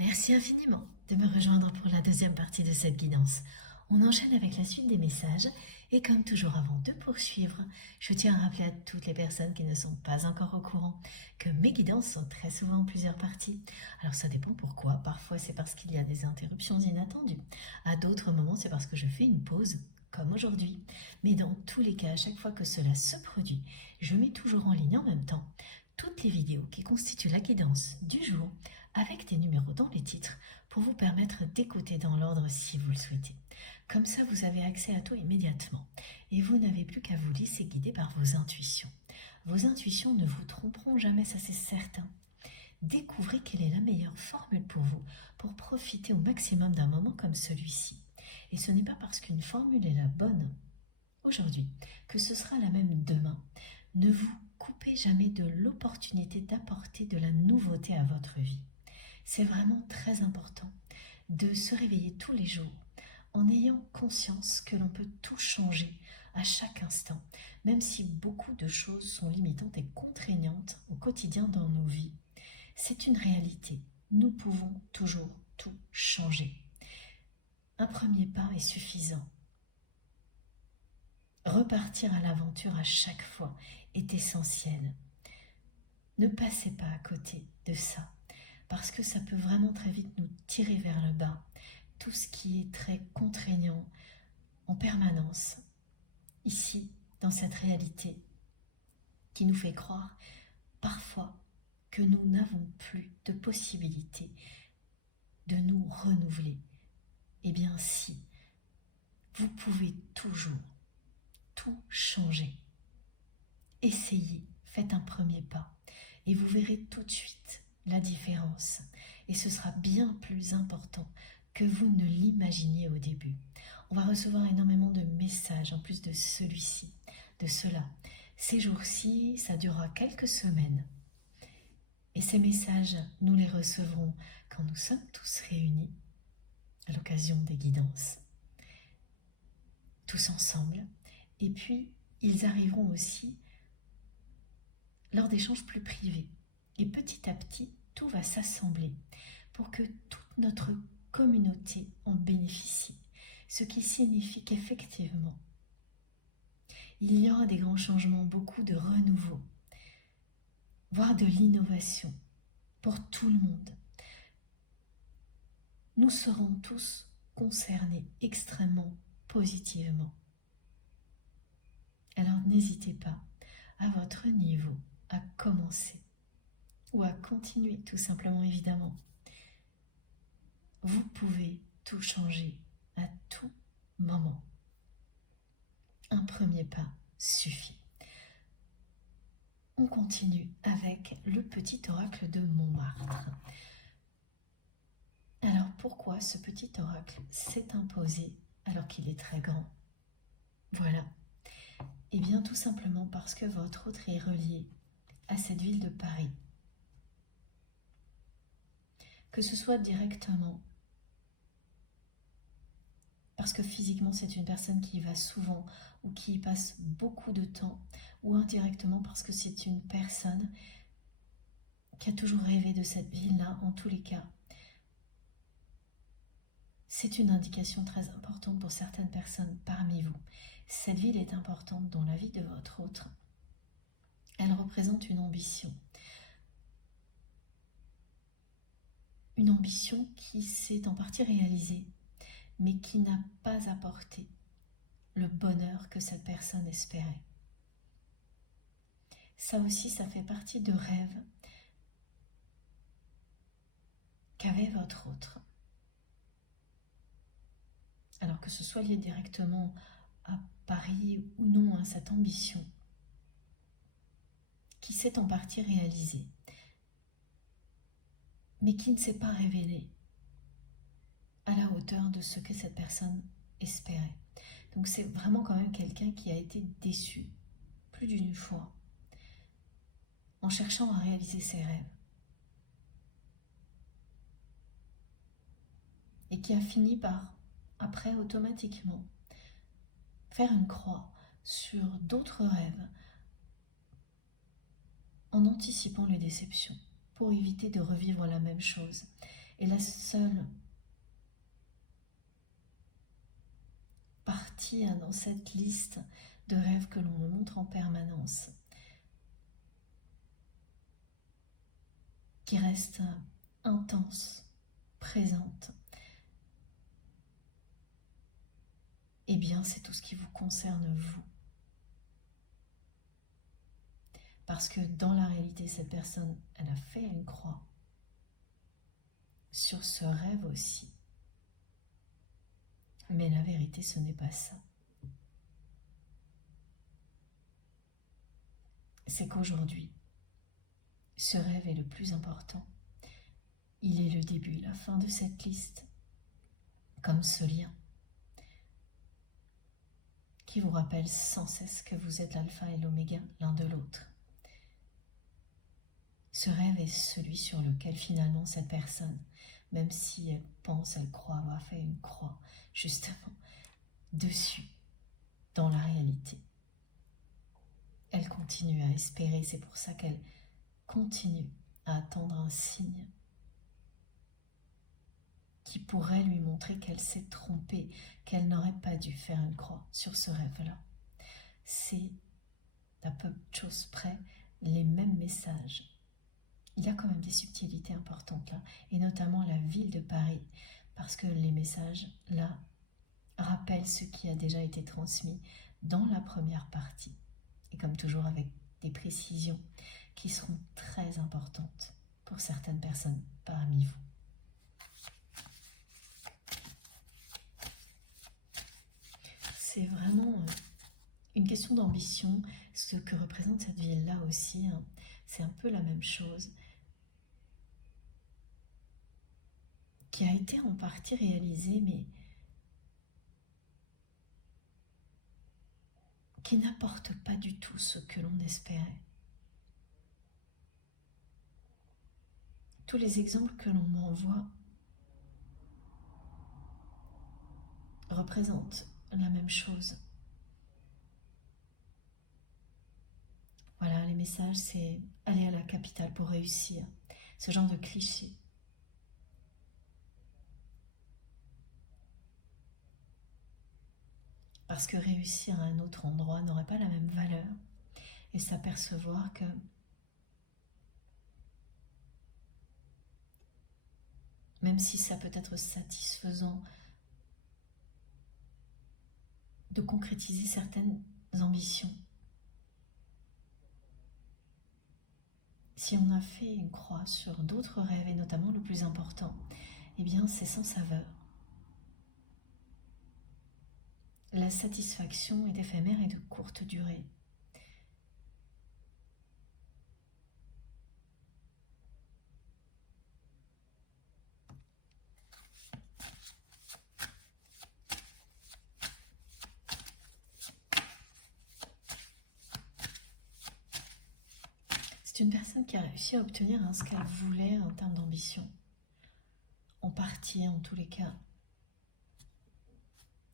Merci infiniment de me rejoindre pour la deuxième partie de cette guidance. On enchaîne avec la suite des messages et comme toujours avant de poursuivre, je tiens à rappeler à toutes les personnes qui ne sont pas encore au courant que mes guidances sont très souvent en plusieurs parties. Alors ça dépend pourquoi, parfois c'est parce qu'il y a des interruptions inattendues, à d'autres moments c'est parce que je fais une pause comme aujourd'hui. Mais dans tous les cas, à chaque fois que cela se produit, je mets toujours en ligne en même temps toutes les vidéos qui constituent la guidance du jour avec des numéros dans les titres pour vous permettre d'écouter dans l'ordre si vous le souhaitez. Comme ça, vous avez accès à tout immédiatement et vous n'avez plus qu'à vous laisser guider par vos intuitions. Vos intuitions ne vous tromperont jamais, ça c'est certain. Découvrez quelle est la meilleure formule pour vous pour profiter au maximum d'un moment comme celui-ci. Et ce n'est pas parce qu'une formule est la bonne aujourd'hui que ce sera la même demain. Ne vous coupez jamais de l'opportunité d'apporter de la nouveauté à votre vie. C'est vraiment très important de se réveiller tous les jours en ayant conscience que l'on peut tout changer à chaque instant, même si beaucoup de choses sont limitantes et contraignantes au quotidien dans nos vies. C'est une réalité. Nous pouvons toujours tout changer. Un premier pas est suffisant. Repartir à l'aventure à chaque fois est essentiel. Ne passez pas à côté de ça, parce que ça peut vraiment très vite nous tirer vers le bas. Tout ce qui est très contraignant en permanence, ici, dans cette réalité, qui nous fait croire parfois que nous n'avons plus de possibilité de nous renouveler. Eh bien si, vous pouvez toujours tout changer. Essayez, faites un premier pas et vous verrez tout de suite la différence. Et ce sera bien plus important que vous ne l'imaginiez au début. On va recevoir énormément de messages en plus de celui-ci, de cela. Ces jours-ci, ça durera quelques semaines. Et ces messages, nous les recevrons quand nous sommes tous réunis à l'occasion des guidances, tous ensemble. Et puis, ils arriveront aussi lors d'échanges plus privés. Et petit à petit, tout va s'assembler pour que toute notre communauté en bénéficie. Ce qui signifie qu'effectivement, il y aura des grands changements, beaucoup de renouveau, voire de l'innovation pour tout le monde. Nous serons tous concernés extrêmement positivement. Alors n'hésitez pas, à votre niveau, à commencer ou à continuer tout simplement évidemment. Vous pouvez tout changer à tout moment. Un premier pas suffit. On continue avec le petit oracle de Montmartre. Alors pourquoi ce petit oracle s'est imposé alors qu'il est très grand? Voilà. Eh bien tout simplement parce que votre autre est relié à cette ville de Paris. Que ce soit directement, parce que physiquement c'est une personne qui y va souvent ou qui y passe beaucoup de temps, ou indirectement parce que c'est une personne qui a toujours rêvé de cette ville-là, en tous les cas. C'est une indication très importante pour certaines personnes parmi vous. Cette ville est importante dans la vie de votre autre. Elle représente une ambition. Une ambition qui s'est en partie réalisée, mais qui n'a pas apporté le bonheur que cette personne espérait. Ça aussi, ça fait partie de rêves qu'avait votre autre. Alors que ce soit lié directement à Paris ou non à cette ambition, qui s'est en partie réalisée, mais qui ne s'est pas révélée à la hauteur de ce que cette personne espérait. Donc c'est vraiment quand même quelqu'un qui a été déçu plus d'une fois en cherchant à réaliser ses rêves et qui a fini par, après automatiquement, faire une croix sur d'autres rêves en anticipant les déceptions pour éviter de revivre la même chose. Et la seule partie dans cette liste de rêves que l'on me montre en permanence, qui reste intense, présente, eh bien c'est tout ce qui vous concerne vous. Parce que dans la réalité, cette personne, elle a fait une croix sur ce rêve aussi. Mais la vérité, ce n'est pas ça. C'est qu'aujourd'hui, ce rêve est le plus important. Il est le début, la fin de cette liste, comme ce lien qui vous rappelle sans cesse que vous êtes l'alpha et l'oméga l'un de l'autre. Ce rêve est celui sur lequel finalement cette personne, même si elle pense, elle croit avoir fait une croix, justement, dessus, dans la réalité. Elle continue à espérer, c'est pour ça qu'elle continue à attendre un signe qui pourrait lui montrer qu'elle s'est trompée, qu'elle n'aurait pas dû faire une croix sur ce rêve-là. C'est, à peu de choses près, les mêmes messages. Il y a quand même des subtilités importantes là, et notamment la ville de Paris, parce que les messages là rappellent ce qui a déjà été transmis dans la première partie, et comme toujours avec des précisions qui seront très importantes pour certaines personnes parmi vous. C'est vraiment une question d'ambition, ce que représente cette ville-là aussi, hein. C'est un peu la même chose, qui a été en partie réalisée, mais qui n'apporte pas du tout ce que l'on espérait. Tous les exemples que l'on m'envoie représentent la même chose. Voilà, les messages, c'est aller à la capitale pour réussir. Ce genre de cliché. Parce que réussir à un autre endroit n'aurait pas la même valeur. Et s'apercevoir que même si ça peut être satisfaisant de concrétiser certaines ambitions, si on a fait une croix sur d'autres rêves, et notamment le plus important, eh bien c'est sans saveur. La satisfaction est éphémère et de courte durée. C'est une personne qui a réussi à obtenir ce qu'elle voulait en termes d'ambition. En partie, en tous les cas.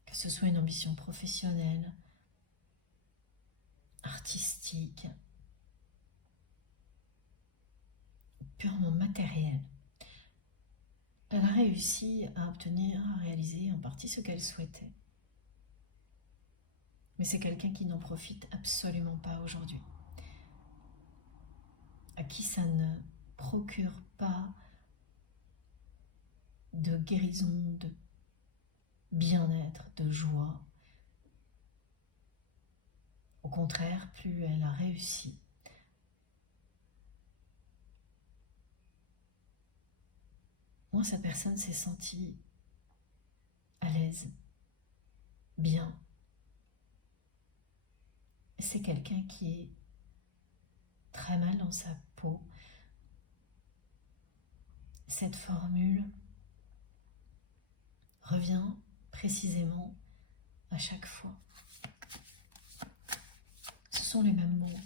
Que ce soit une ambition professionnelle, artistique, purement matérielle. Elle a réussi à obtenir, à réaliser en partie ce qu'elle souhaitait. Mais c'est quelqu'un qui n'en profite absolument pas aujourd'hui. À qui ça ne procure pas de guérison, de bien-être, de joie. Au contraire, plus elle a réussi, moins cette personne s'est sentie à l'aise, bien. C'est quelqu'un qui est très mal dans sa peau. Cette formule revient précisément à chaque fois. Ce sont les mêmes mots.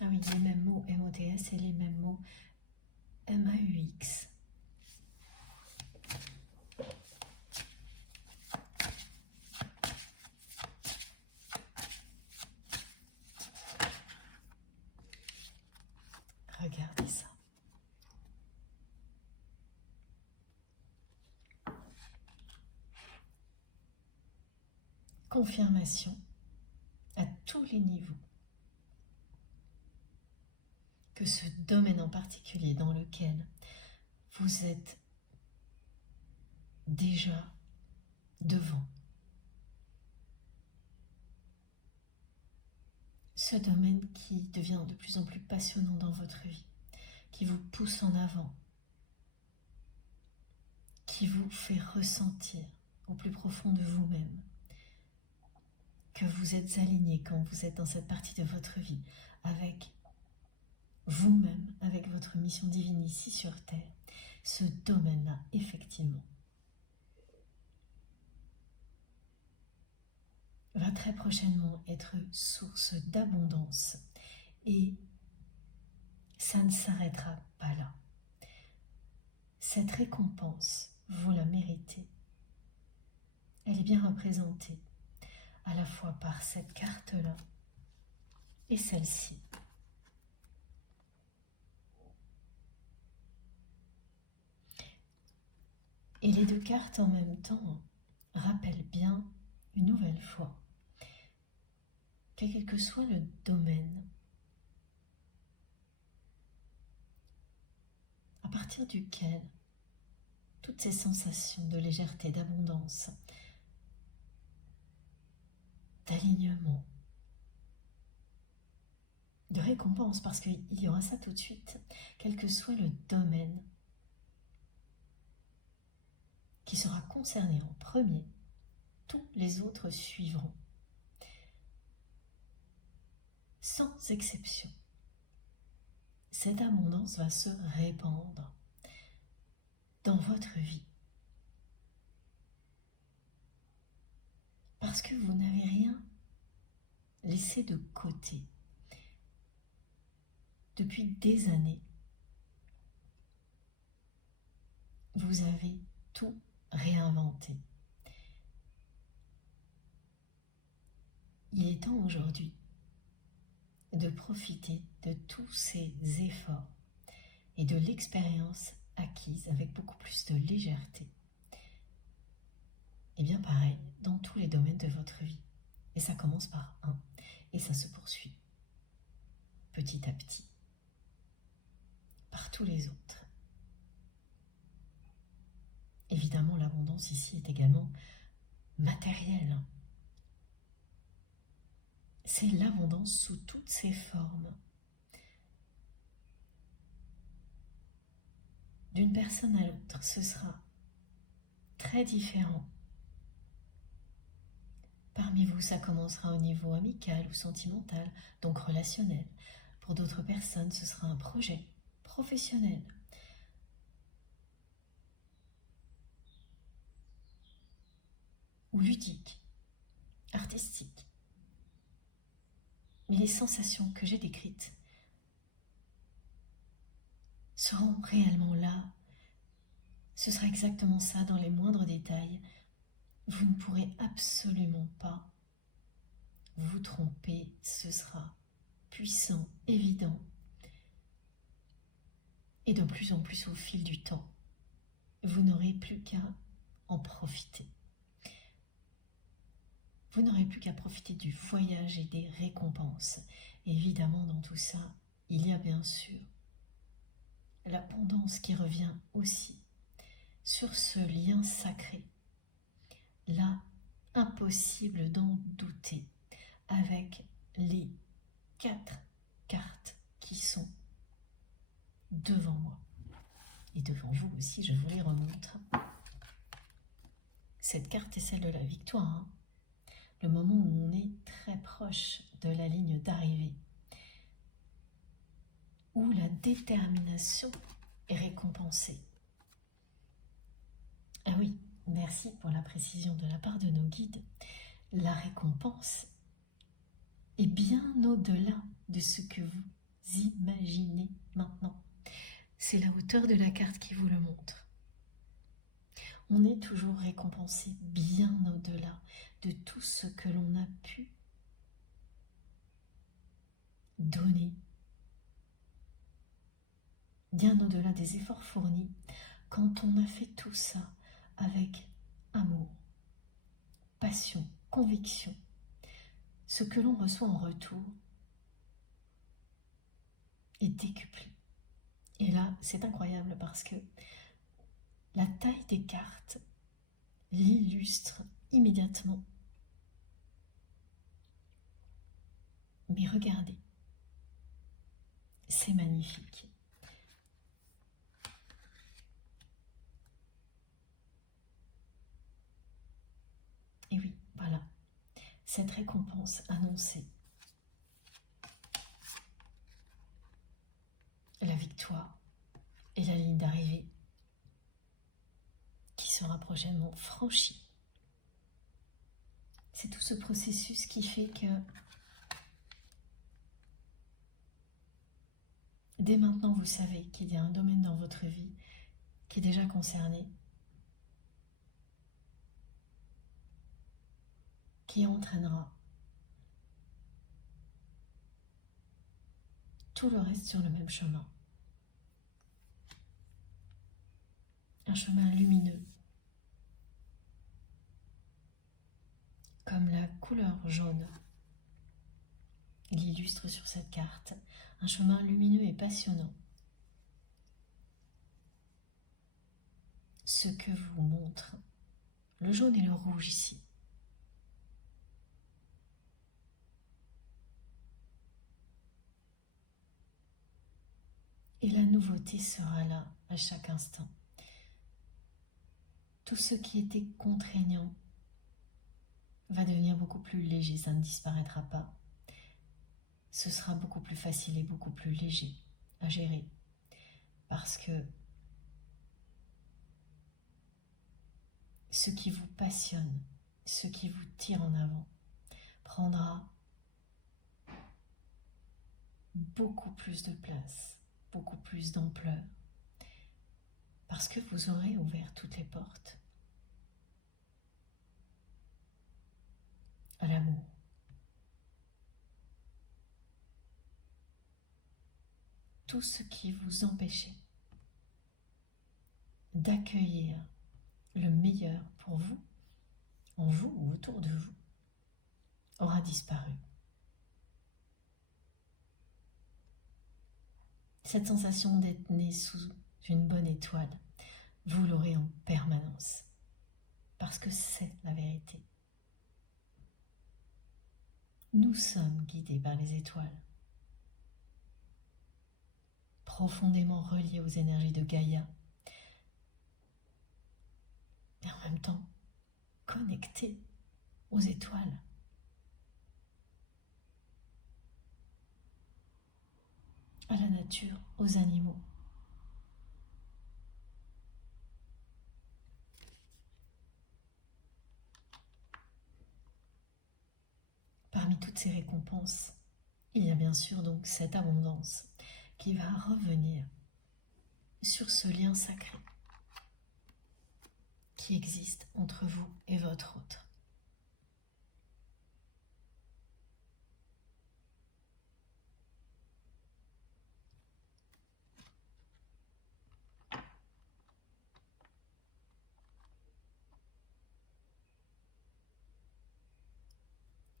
Ah oui, les mêmes mots MOTS et les mêmes mots MAUX. Regardez ça. Confirmation à tous les niveaux que ce domaine en particulier dans lequel vous êtes déjà devant, ce domaine qui devient de plus en plus passionnant dans votre vie, qui vous pousse en avant, qui vous fait ressentir au plus profond de vous-même que vous êtes aligné quand vous êtes dans cette partie de votre vie avec vous-même, avec votre mission divine ici sur Terre, ce domaine-là, effectivement, va très prochainement être source d'abondance et ça ne s'arrêtera pas là. Cette récompense, vous la méritez. Elle est bien représentée à la fois par cette carte-là et celle-ci. Et les deux cartes en même temps rappellent bien une nouvelle fois que quel que soit le domaine à partir duquel toutes ces sensations de légèreté, d'abondance, d'alignement, de récompense, parce qu'il y aura ça tout de suite, quel que soit le domaine qui sera concerné en premier, tous les autres suivront, sans exception. Cette abondance va se répandre dans votre vie. Parce que vous n'avez rien laissé de côté. Depuis des années, vous avez tout réinventé. Il est temps aujourd'hui de profiter de tous ces efforts et de l'expérience acquise avec beaucoup plus de légèreté. Et bien pareil, dans tous les domaines de votre vie. Et ça commence par un, et ça se poursuit petit à petit par tous les autres. Évidemment, l'abondance ici est également matérielle. C'est l'abondance sous toutes ses formes. D'une personne à l'autre, ce sera très différent. Parmi vous, ça commencera au niveau amical ou sentimental, donc relationnel. Pour d'autres personnes, ce sera un projet professionnel. Ou ludique, artistique. Mais les sensations que j'ai décrites seront réellement là. Ce sera exactement ça dans les moindres détails. Vous ne pourrez absolument pas vous tromper. Ce sera puissant, évident. Et de plus en plus au fil du temps, vous n'aurez plus qu'à en profiter. Vous n'aurez plus qu'à profiter du voyage et des récompenses. Et évidemment, dans tout ça, il y a bien sûr l'abondance qui revient aussi sur ce lien sacré. Là, impossible d'en douter, avec les 4 cartes qui sont devant moi. Et devant vous aussi, je vous les remontre. Cette carte est celle de la victoire, le moment où on est très proche de la ligne d'arrivée, où la détermination est récompensée. Ah oui, merci pour la précision de la part de nos guides. La récompense est bien au-delà de ce que vous imaginez maintenant. C'est la hauteur de la carte qui vous le montre. On est toujours récompensé bien au-delà de tout ce que l'on a pu donner bien au-delà des efforts fournis, quand on a fait tout ça avec amour, passion, conviction, ce que l'on reçoit en retour est décuplé. Et là, c'est incroyable parce que la taille des cartes l'illustre immédiatement. Mais regardez, c'est magnifique. Et oui, voilà, cette récompense annoncée. La victoire et la ligne d'arrivée qui sera prochainement franchie. C'est tout ce processus qui fait que dès maintenant vous savez qu'il y a un domaine dans votre vie qui est déjà concerné, qui entraînera tout le reste sur le même chemin. Un chemin lumineux, comme la couleur jaune l'illustre sur cette carte. Un chemin lumineux et passionnant. Ce que vous montre le jaune et le rouge ici. Et la nouveauté sera là à chaque instant. Tout ce qui était contraignant va devenir beaucoup plus léger, ça ne disparaîtra pas. Ce sera beaucoup plus facile et beaucoup plus léger à gérer. Parce que ce qui vous passionne, ce qui vous tire en avant, prendra beaucoup plus de place, beaucoup plus d'ampleur. Parce que vous aurez ouvert toutes les portes à l'amour. Tout ce qui vous empêchait d'accueillir le meilleur pour vous, en vous ou autour de vous, aura disparu. Cette sensation d'être né sous une bonne étoile, vous l'aurez en permanence, parce que c'est la vérité. Nous sommes guidés par les étoiles, profondément reliés aux énergies de Gaïa, et en même temps connectés aux étoiles. À la nature, aux animaux. Parmi toutes ces récompenses, il y a bien sûr donc cette abondance qui va revenir sur ce lien sacré qui existe entre vous et votre autre.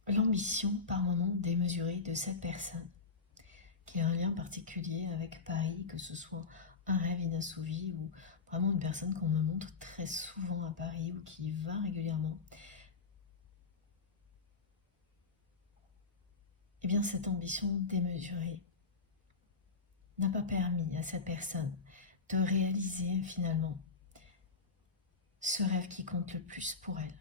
L'ambition par moment démesurée de cette personne qui a un lien particulier avec Paris, que ce soit un rêve inassouvi ou vraiment une personne qu'on me montre très souvent à Paris ou qui y va régulièrement. Eh bien, cette ambition démesurée n'a pas permis à cette personne de réaliser finalement ce rêve qui compte le plus pour elle.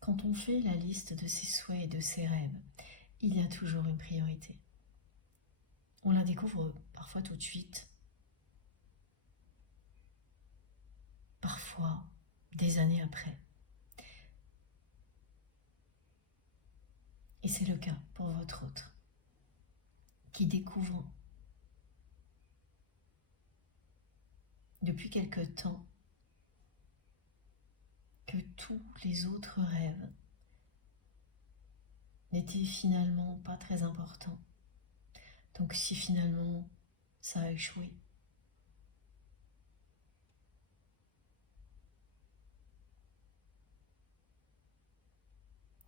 Quand on fait la liste de ses souhaits et de ses rêves, il y a toujours une priorité. On la découvre parfois tout de suite, parfois des années après. Et c'est le cas pour votre autre, qui découvre depuis quelque temps que tous les autres rêves n'étaient finalement pas très importants, Donc si finalement ça a échoué,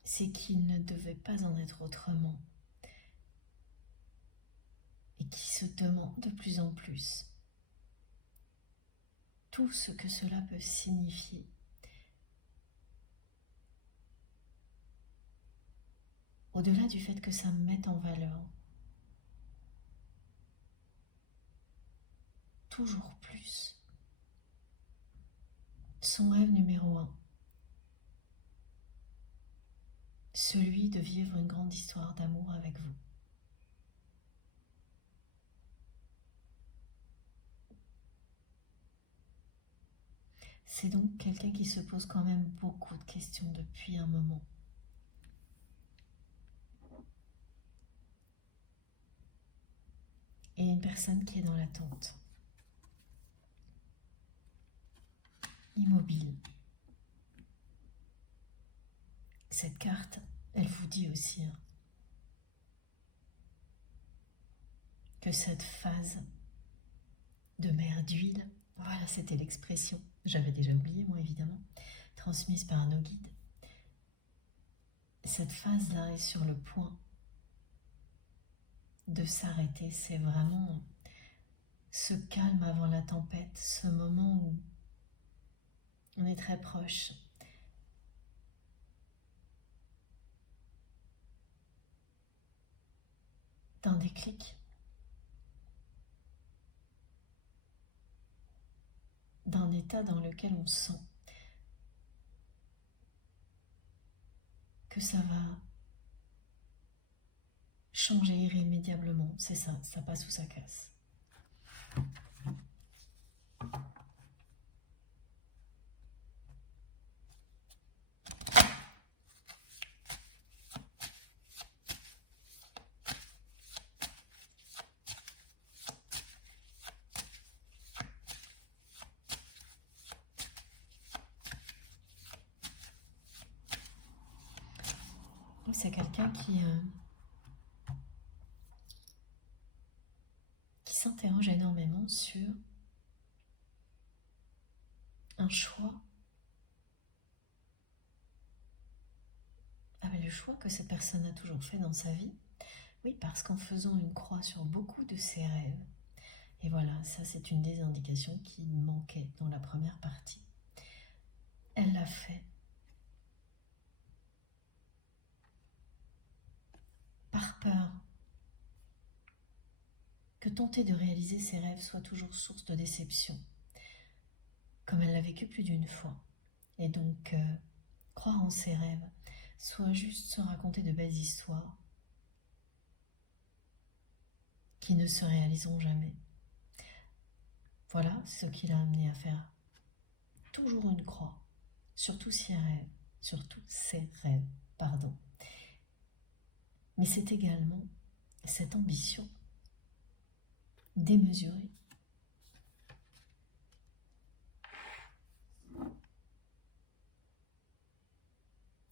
c'est qu'il ne devait pas en être autrement et qui se demande de plus en plus tout ce que cela peut signifier. Au-delà du fait que ça me mette en valeur, toujours plus, son rêve numéro 1, celui de vivre une grande histoire d'amour avec vous. C'est donc quelqu'un qui se pose quand même beaucoup de questions depuis un moment. Et une personne qui est dans l'attente, immobile. Cette carte, elle vous dit aussi que cette phase de mer d'huile, voilà, c'était l'expression, j'avais déjà oublié moi évidemment, transmise par nos guides. Cette phase-là est sur le point de s'arrêter. C'est vraiment ce calme avant la tempête, ce moment où on est très proche d'un déclic, d'un état dans lequel on sent que ça va changer irrémédiablement. C'est ça, ça passe ou ça casse. C'est quelqu'un qui s'interroge énormément sur un choix. Le choix que cette personne a toujours fait dans sa vie. Oui, parce qu'en faisant une croix sur beaucoup de ses rêves, et voilà, ça c'est une des indications qui manquait dans la première partie. Elle l'a fait par peur que tenter de réaliser ses rêves soit toujours source de déception, comme elle l'a vécu plus d'une fois. Et donc, croire en ses rêves, soit juste se raconter de belles histoires qui ne se réaliseront jamais. Voilà ce qui l'a amené à faire toujours une croix sur tous ses rêves, pardon. Mais c'est également cette ambition démesurée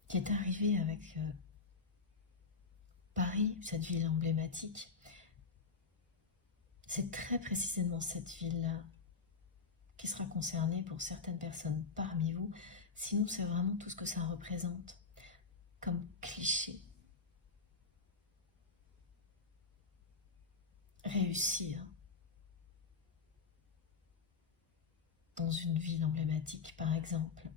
qui est arrivée avec Paris, cette ville emblématique. C'est très précisément cette ville-là qui sera concernée pour certaines personnes parmi vous. Sinon, c'est vraiment tout ce que ça représente comme cliché. Réussir dans une ville emblématique, par exemple.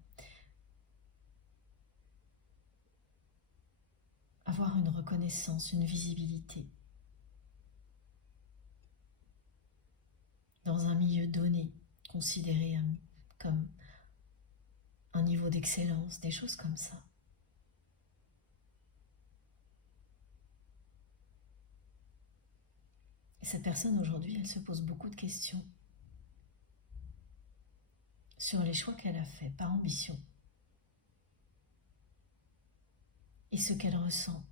Avoir une reconnaissance, une visibilité dans un milieu donné, considéré comme un niveau d'excellence, des choses comme ça. Et cette personne aujourd'hui, elle se pose beaucoup de questions sur les choix qu'elle a faits par ambition et ce qu'elle ressent.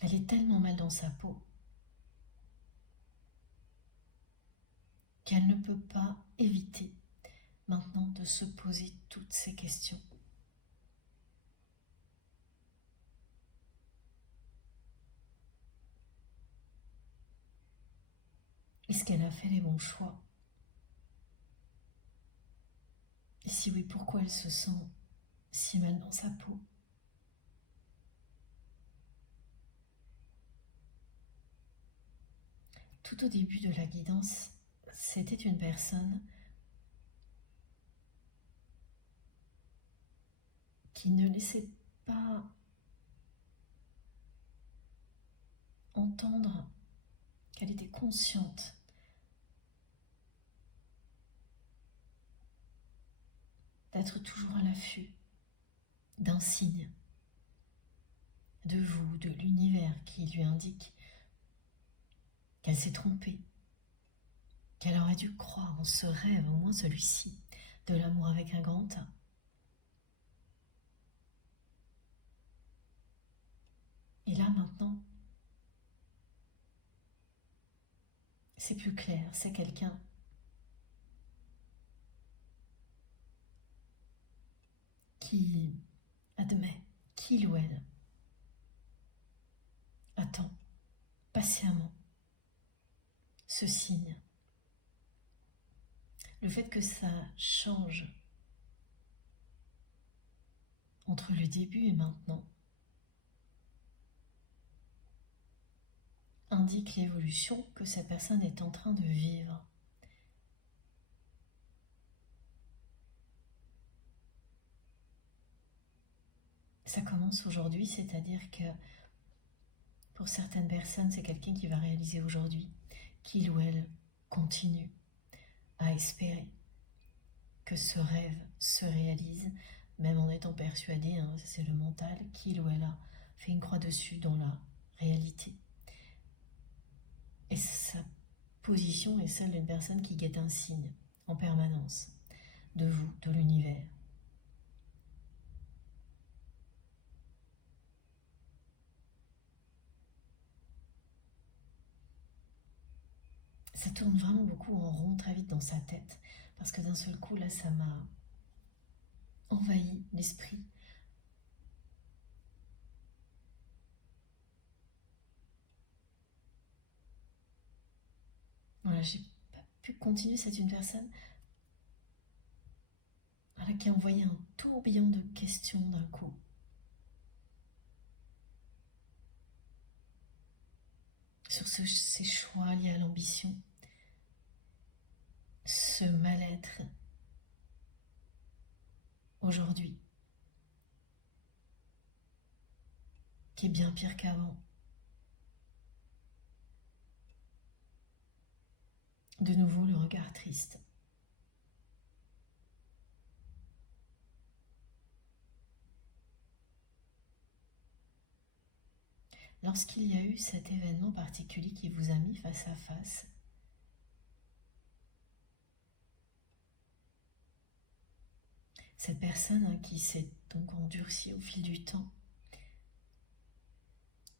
Elle est tellement mal dans sa peau qu'elle ne peut pas éviter maintenant de se poser toutes ces questions. Est-ce qu'elle a fait les bons choix? Et si oui, pourquoi elle se sent si mal dans sa peau? Tout au début de la guidance, c'était une personne qui ne laissait pas entendre qu'elle était consciente d'être toujours à l'affût d'un signe de vous, de l'univers qui lui indique qu'elle s'est trompée, qu'elle aurait dû croire en ce rêve, au moins celui-ci, de l'amour avec un grand A. Et là maintenant, c'est plus clair, c'est quelqu'un qui admet qu'il ou elle attend patiemment ce signe. Le fait que ça change entre le début et maintenant indique l'évolution que cette personne est en train de vivre. Ça commence aujourd'hui, c'est-à-dire que pour certaines personnes, c'est quelqu'un qui va réaliser aujourd'hui qu'il ou elle continue à espérer que ce rêve se réalise, même en étant persuadé, c'est le mental, qu'il ou elle a fait une croix dessus dans la réalité. Et sa position est celle d'une personne qui guette un signe en permanence de vous, de l'univers. Ça tourne vraiment beaucoup en rond très vite dans sa tête, parce que d'un seul coup, là, ça m'a envahi l'esprit. Voilà, j'ai pas pu continuer. C'est une personne voilà, qui a envoyé un tourbillon de questions d'un coup. Sur ces choix liés à l'ambition, ce mal-être aujourd'hui, qui est bien pire qu'avant. De nouveau, le regard triste. Lorsqu'il y a eu cet événement particulier qui vous a mis face à face, cette personne qui s'est donc endurcie au fil du temps,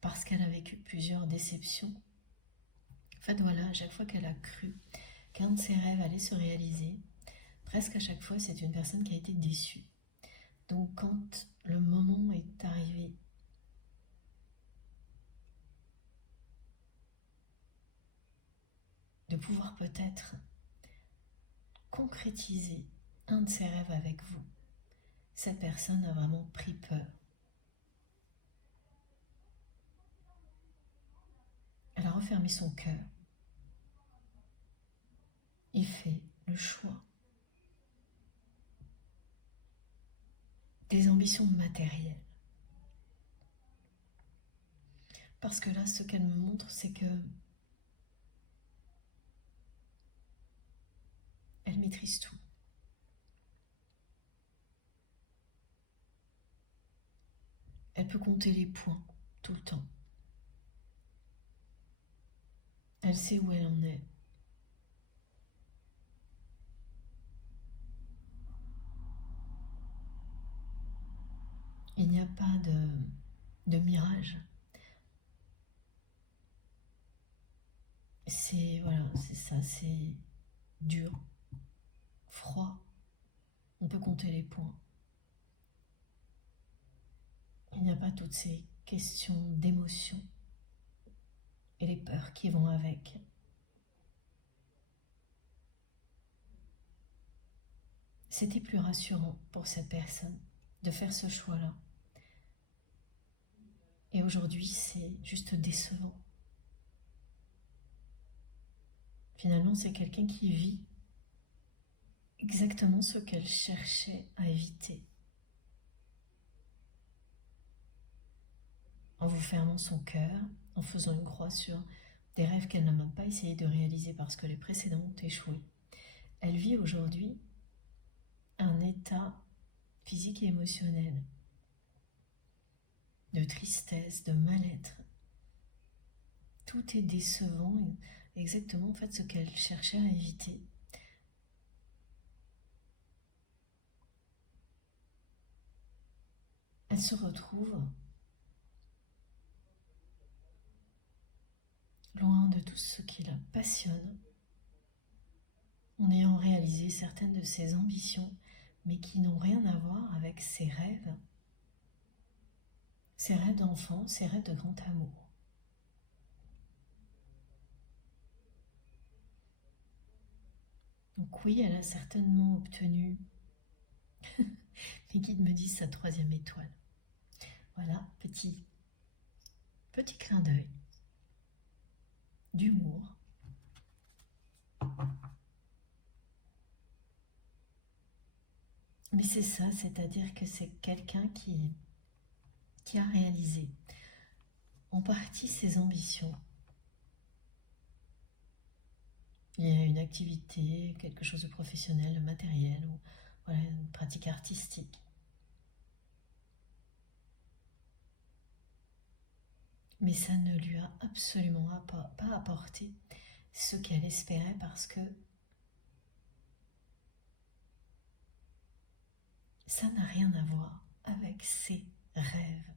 parce qu'elle a vécu plusieurs déceptions, en fait voilà, à chaque fois qu'elle a cru qu'un de ses rêves allait se réaliser, presque à chaque fois c'est une personne qui a été déçue. Donc quand le moment est arrivé de pouvoir peut-être concrétiser un de ses rêves avec vous, cette personne a vraiment pris peur. Elle a refermé son cœur et fait le choix des ambitions matérielles. Parce que là, ce qu'elle me montre, c'est que elle maîtrise tout. Elle peut compter les points tout le temps. Elle sait où elle en est. Il n'y a pas de mirage. C'est voilà, c'est ça, c'est dur, froid. On peut compter les points. Il n'y a pas toutes ces questions d'émotion et les peurs qui vont avec. c'était plus rassurant pour cette personne de faire ce choix-là. Et aujourd'hui, c'est juste décevant. Finalement, c'est quelqu'un qui vit exactement ce qu'elle cherchait à éviter. En vous fermant son cœur, en faisant une croix sur des rêves qu'elle n'a même pas essayé de réaliser parce que les précédents ont échoué. Elle vit aujourd'hui un état physique et émotionnel de tristesse, de mal-être. Tout est décevant, exactement en fait ce qu'elle cherchait à éviter. Elle se retrouve loin de tout ce qui la passionne, en ayant réalisé certaines de ses ambitions, mais qui n'ont rien à voir avec ses rêves d'enfant, ses rêves de grand amour. Donc oui, elle a certainement obtenu, mes guides me disent, sa 3e étoile. Voilà, petit clin d'œil, d'humour. Mais c'est ça, c'est-à-dire que c'est quelqu'un qui a réalisé en partie ses ambitions. Il y a une activité, quelque chose de professionnel, de matériel, ou voilà, une pratique artistique. Mais ça ne lui a absolument pas apporté ce qu'elle espérait parce que ça n'a rien à voir avec ses rêves.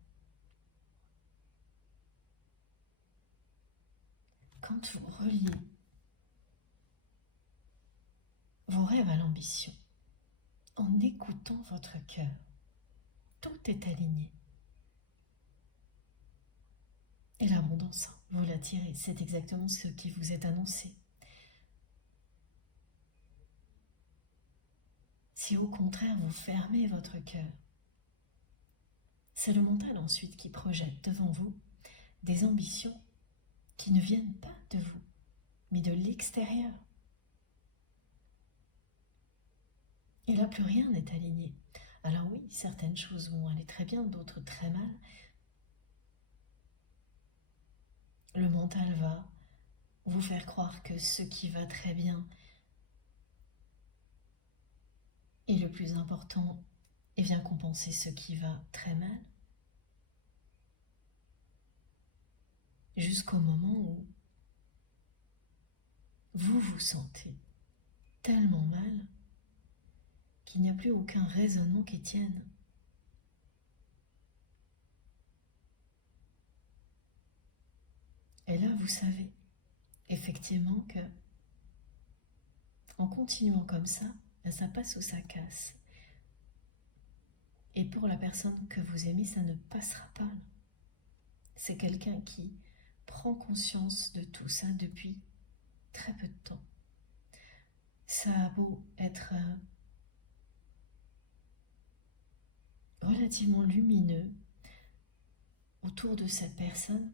Quand vous reliez vos rêves à l'ambition, en écoutant votre cœur, tout est aligné. Et l'abondance, vous l'attirez, c'est exactement ce qui vous est annoncé. Si au contraire vous fermez votre cœur, c'est le mental ensuite qui projette devant vous des ambitions qui ne viennent pas de vous, mais de l'extérieur. Et là, plus rien n'est aligné. Alors oui, certaines choses vont aller très bien, d'autres très mal. Le mental va vous faire croire que ce qui va très bien est le plus important et vient compenser ce qui va très mal. Jusqu'au moment où vous vous sentez tellement mal qu'il n'y a plus aucun raisonnement qui tienne. Et là, vous savez effectivement que en continuant comme ça passe ou ça casse. Et pour la personne que vous aimez, ça ne passera pas. C'est quelqu'un qui prend conscience de tout ça depuis très peu de temps. Ça a beau être relativement lumineux autour de cette personne,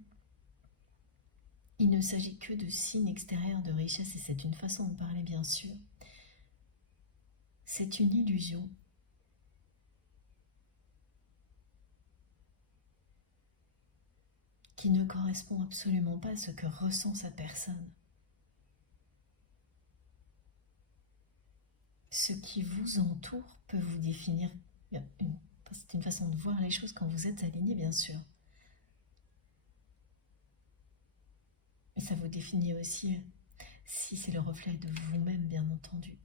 il ne s'agit que de signes extérieurs de richesse, et c'est une façon de parler bien sûr. C'est une illusion. Qui ne correspond absolument pas à ce que ressent cette personne. Ce qui vous entoure peut vous définir. C'est une façon de voir les choses quand vous êtes aligné, bien sûr. Mais ça vous définit aussi si c'est le reflet de vous-même, bien entendu.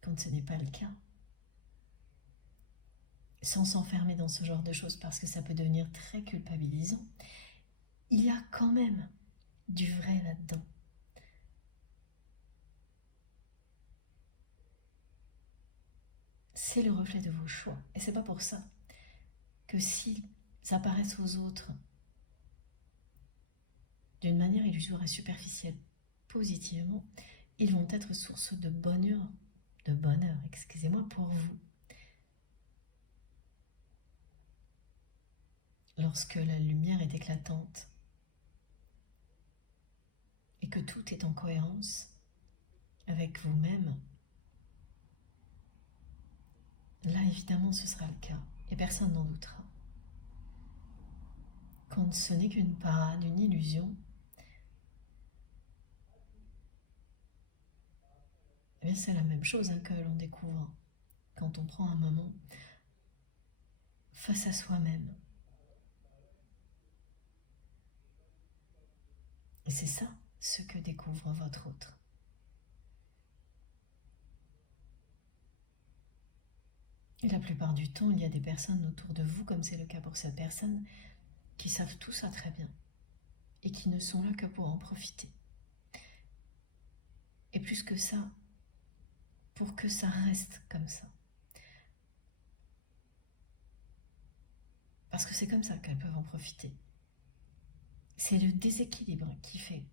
Quand ce n'est pas le cas. Sans s'enfermer dans ce genre de choses parce que ça peut devenir très culpabilisant. Il y a quand même du vrai là-dedans. C'est le reflet de vos choix. Et c'est pas pour ça que s'ils apparaissent aux autres d'une manière illusoire et superficielle, positivement, ils vont être source de bonheur de bonheur, excusez-moi, pour vous. Lorsque la lumière est éclatante et que tout est en cohérence avec vous-même, là évidemment ce sera le cas et personne n'en doutera. Quand ce n'est qu'une parade, une illusion, eh bien c'est la même chose que l'on découvre quand on prend un moment face à soi-même. Et c'est ça ce que découvre votre autre. Et la plupart du temps, il y a des personnes autour de vous, comme c'est le cas pour cette personne, qui savent tout ça très bien et qui ne sont là que pour en profiter. Et plus que ça, pour que ça reste comme ça. Parce que c'est comme ça qu'elles peuvent en profiter. C'est le déséquilibre qui fait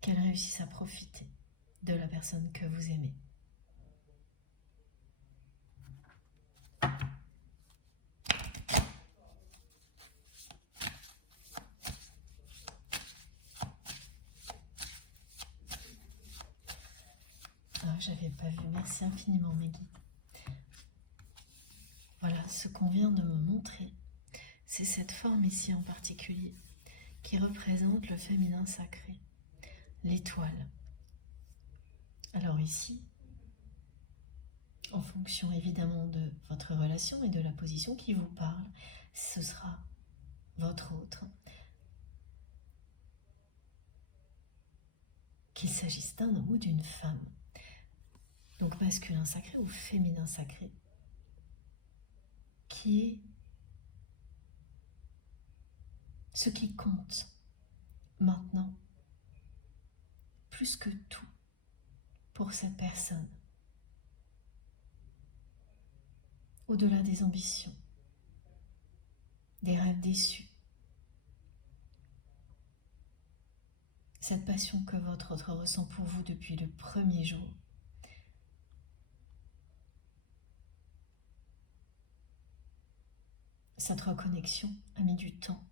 qu'elles réussissent à profiter de la personne que vous aimez. Ah, j'avais pas vu, merci infiniment Maggie. Voilà, ce qu'on vient de me montrer, c'est cette forme ici en particulier, qui représente le féminin sacré, l'étoile. Alors ici, en fonction évidemment de votre relation et de la position qui vous parle, ce sera votre autre. Qu'il s'agisse d'un homme ou d'une femme. Donc masculin sacré ou féminin sacré, qui est ce qui compte maintenant, plus que tout, pour cette personne. Au-delà des ambitions, des rêves déçus, cette passion que votre autre ressent pour vous depuis le premier jour, cette reconnexion a mis du temps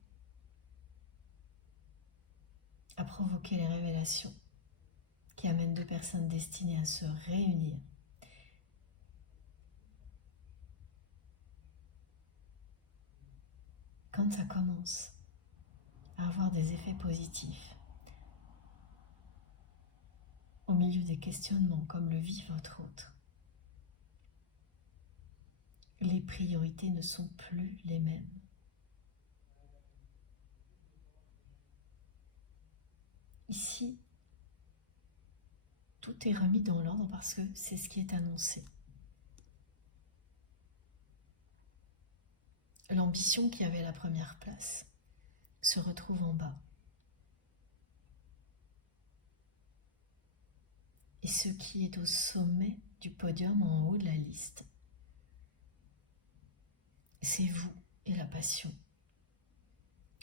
à provoquer les révélations qui amènent deux personnes destinées à se réunir. Quand ça commence à avoir des effets positifs, au milieu des questionnements comme le vit votre autre, les priorités ne sont plus les mêmes. Ici, tout est remis dans l'ordre parce que c'est ce qui est annoncé. L'ambition qui avait la première place se retrouve en bas. Et ce qui est au sommet du podium, en haut de la liste, c'est vous et la passion.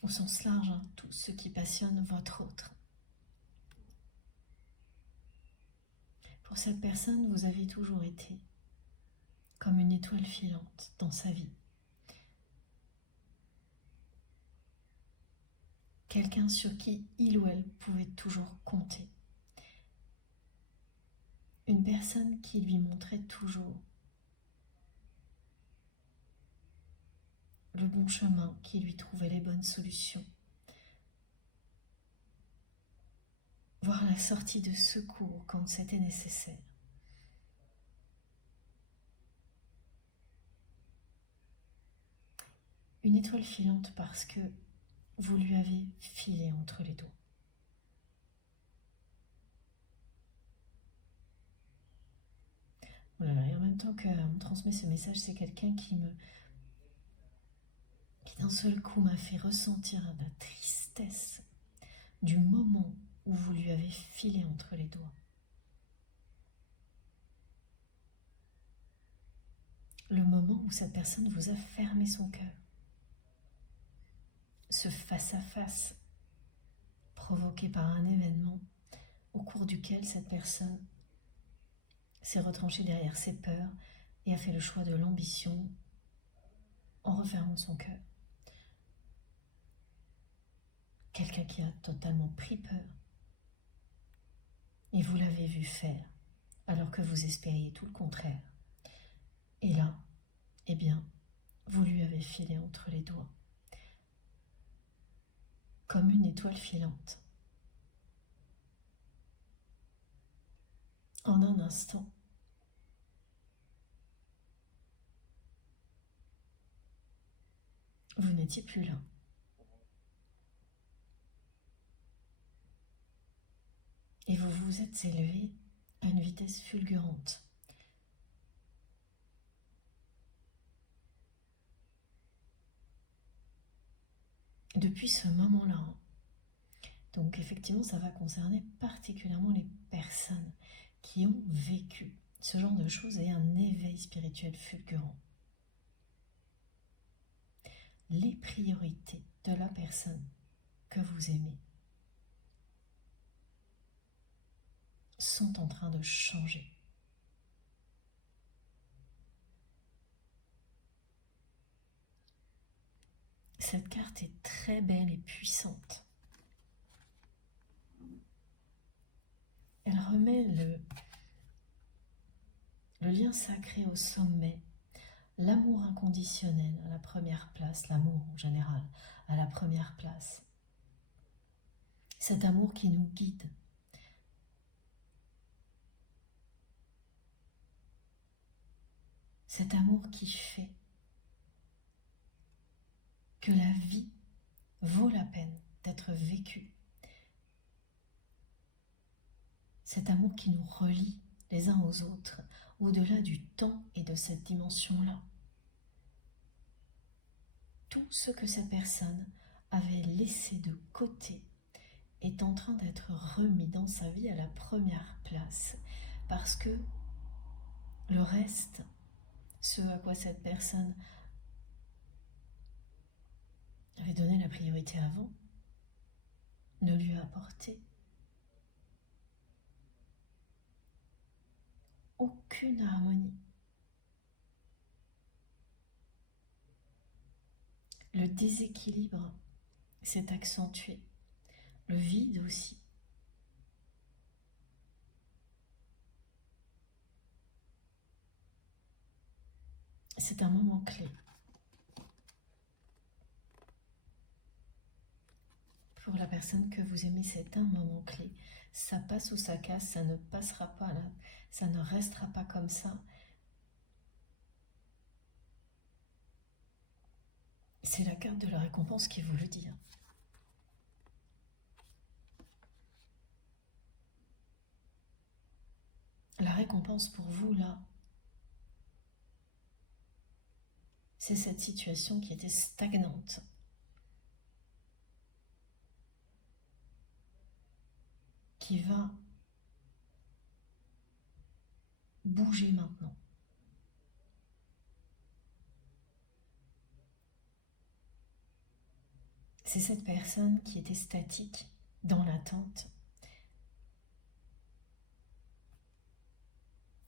Au sens large, tout ce qui passionne votre autre. Pour cette personne, vous avez toujours été comme une étoile filante dans sa vie. Quelqu'un sur qui il ou elle pouvait toujours compter. Une personne qui lui montrait toujours le bon chemin, qui lui trouvait les bonnes solutions. Voir la sortie de secours quand c'était nécessaire. Une étoile filante parce que vous lui avez filé entre les doigts. Voilà, et en même temps qu'on me transmet ce message, c'est quelqu'un qui d'un seul coup m'a fait ressentir la tristesse du moment où vous lui avez filé entre les doigts. Le moment où cette personne vous a fermé son cœur. Ce face-à-face provoqué par un événement au cours duquel cette personne s'est retranché derrière ses peurs et a fait le choix de l'ambition en refermant son cœur. Quelqu'un qui a totalement pris peur. Et vous l'avez vu faire, alors que vous espériez tout le contraire. Et là, eh bien, vous lui avez filé entre les doigts, comme une étoile filante. En un instant, vous n'étiez plus là. Et vous vous êtes élevé à une vitesse fulgurante. Depuis ce moment-là, donc effectivement, ça va concerner particulièrement les personnes qui ont vécu ce genre de choses et un éveil spirituel fulgurant. Les priorités de la personne que vous aimez sont en train de changer. Cette carte est très belle et puissante. Elle remet le lien sacré au sommet, l'amour inconditionnel à la première place, l'amour en général à la première place. Cet amour qui nous guide. Cet amour qui fait que la vie vaut la peine d'être vécue. Cet amour qui nous relie les uns aux autres, au-delà du temps et de cette dimension-là. Tout ce que cette personne avait laissé de côté est en train d'être remis dans sa vie à la première place, parce que le reste, ce à quoi cette personne avait donné la priorité avant, ne lui a apporté aucune harmonie. Le déséquilibre s'est accentué, le vide aussi. C'est un moment clé. Pour la personne que vous aimez, c'est un moment clé. Ça passe ou ça casse, ça ne passera pas là, ça ne restera pas comme ça. C'est la carte de la récompense qui vous le dit. La récompense pour vous, là, c'est cette situation qui était stagnante. Qui va bouger maintenant. C'est cette personne qui était statique dans l'attente,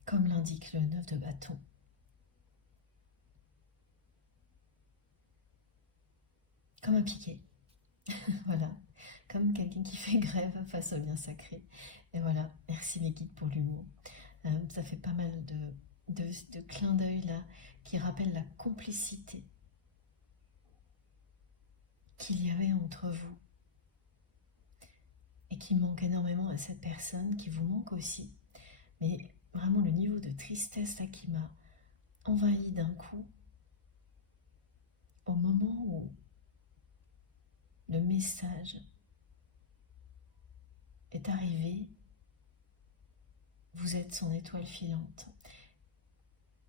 comme l'indique le 9 de bâton. Comme un piquet. Voilà, comme quelqu'un qui fait grève face au lien sacré. Et voilà, merci les guides pour l'humour. Ça fait pas mal de clins d'œil là qui rappellent la complicité qu'il y avait entre vous et qui manque énormément à cette personne, qui vous manque aussi. Mais vraiment le niveau de tristesse là qui m'a envahi d'un coup au moment où le message est arrivé. Vous êtes son étoile filante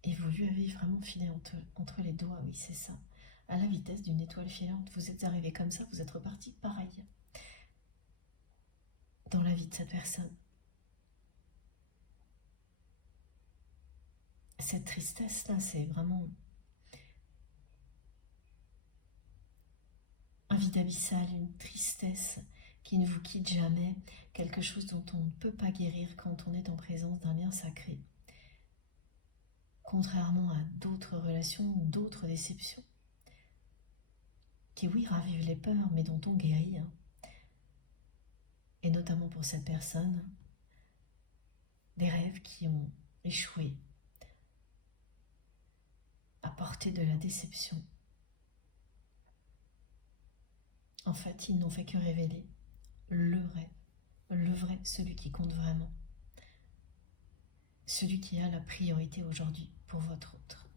et vous lui avez vraiment filé entre les doigts, oui c'est ça, à la vitesse d'une étoile filante. Vous êtes arrivé comme ça, vous êtes reparti pareil dans la vie de cette personne. Cette tristesse là, c'est vraiment un vide abyssal, une tristesse qui ne vous quitte jamais, quelque chose dont on ne peut pas guérir quand on est en présence d'un lien sacré. contrairement à d'autres relations, d'autres déceptions, qui oui ravivent les peurs, mais dont on guérit. Et notamment pour cette personne, des rêves qui ont échoué, apporté de la déception. En fait, ils n'ont fait que révéler le rêve, le vrai, celui qui compte vraiment, celui qui a la priorité aujourd'hui pour votre autre.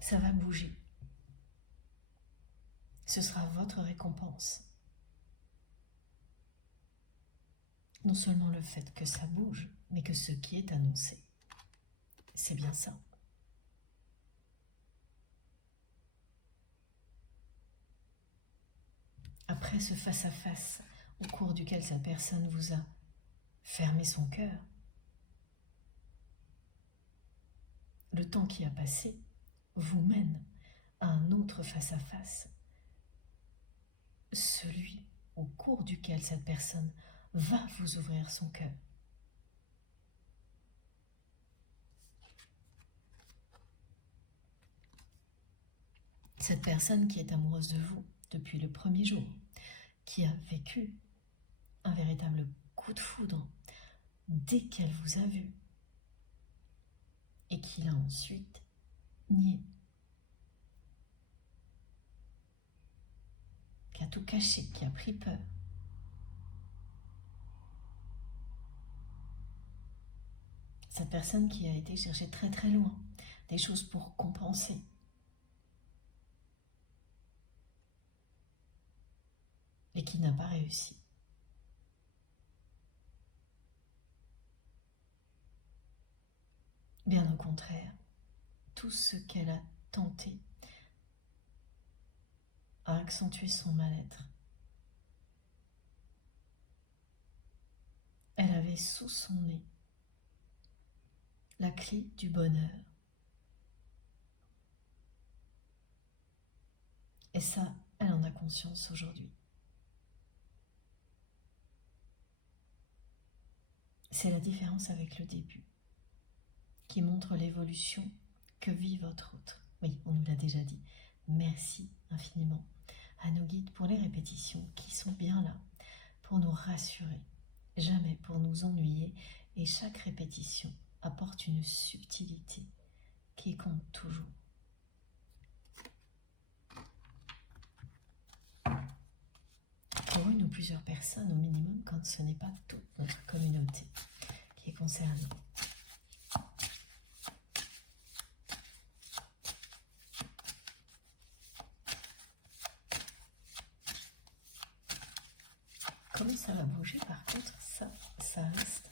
Ça va bouger. Ce sera votre récompense. Non seulement le fait que ça bouge, mais que ce qui est annoncé, c'est bien ça. Après ce face-à-face au cours duquel cette personne vous a fermé son cœur, le temps qui a passé vous mène à un autre face-à-face, celui au cours duquel cette personne va vous ouvrir son cœur. Cette personne qui est amoureuse de vous depuis le premier jour, qui a vécu un véritable coup de foudre dès qu'elle vous a vu et qui l'a ensuite nié, qui a tout caché, qui a pris peur. Cette personne qui a été chercher très très loin des choses pour compenser. Et qui n'a pas réussi. Bien au contraire, tout ce qu'elle a tenté a accentué son mal-être. Elle avait sous son nez la clé du bonheur. Et ça, elle en a conscience aujourd'hui. C'est la différence avec le début, qui montre l'évolution que vit votre autre. Oui, on nous l'a déjà dit. Merci infiniment à nos guides pour les répétitions qui sont bien là pour nous rassurer, jamais pour nous ennuyer, et chaque répétition apporte une subtilité qui compte toujours. Pour une ou plusieurs personnes au minimum, quand ce n'est pas toute notre communauté qui est concernée. Comment ça va bouger par contre, ça reste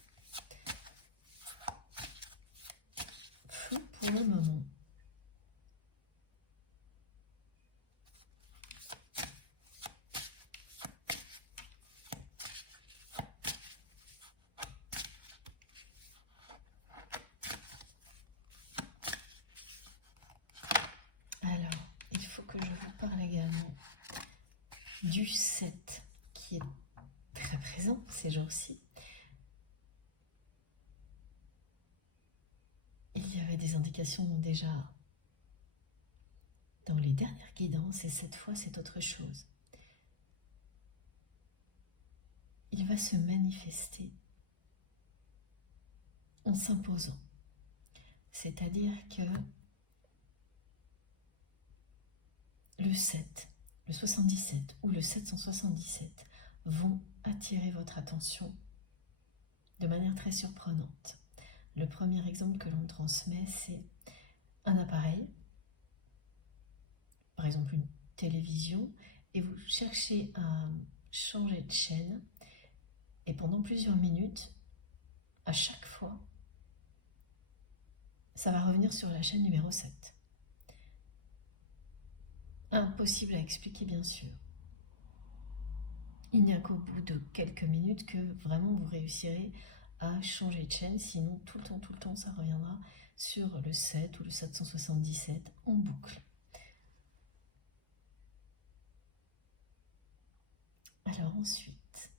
flou pour le moment. Alors, il faut que je vous parle également du 7 qui est très présent ces jours-ci. Il y avait des indications déjà dans les dernières guidances, et cette fois c'est autre chose. Il va se manifester en s'imposant. C'est-à-dire que le 7, le 77 ou le 777 vont attirer votre attention de manière très surprenante. Le premier exemple que l'on transmet, c'est un appareil, par exemple une télévision, et vous cherchez à changer de chaîne, et pendant plusieurs minutes, à chaque fois, ça va revenir sur la chaîne numéro 7. Impossible à expliquer, bien sûr. Il n'y a qu'au bout de quelques minutes que vraiment vous réussirez à changer de chaîne, sinon tout le temps, ça reviendra sur le 7 ou le 777 en boucle. Alors ensuite,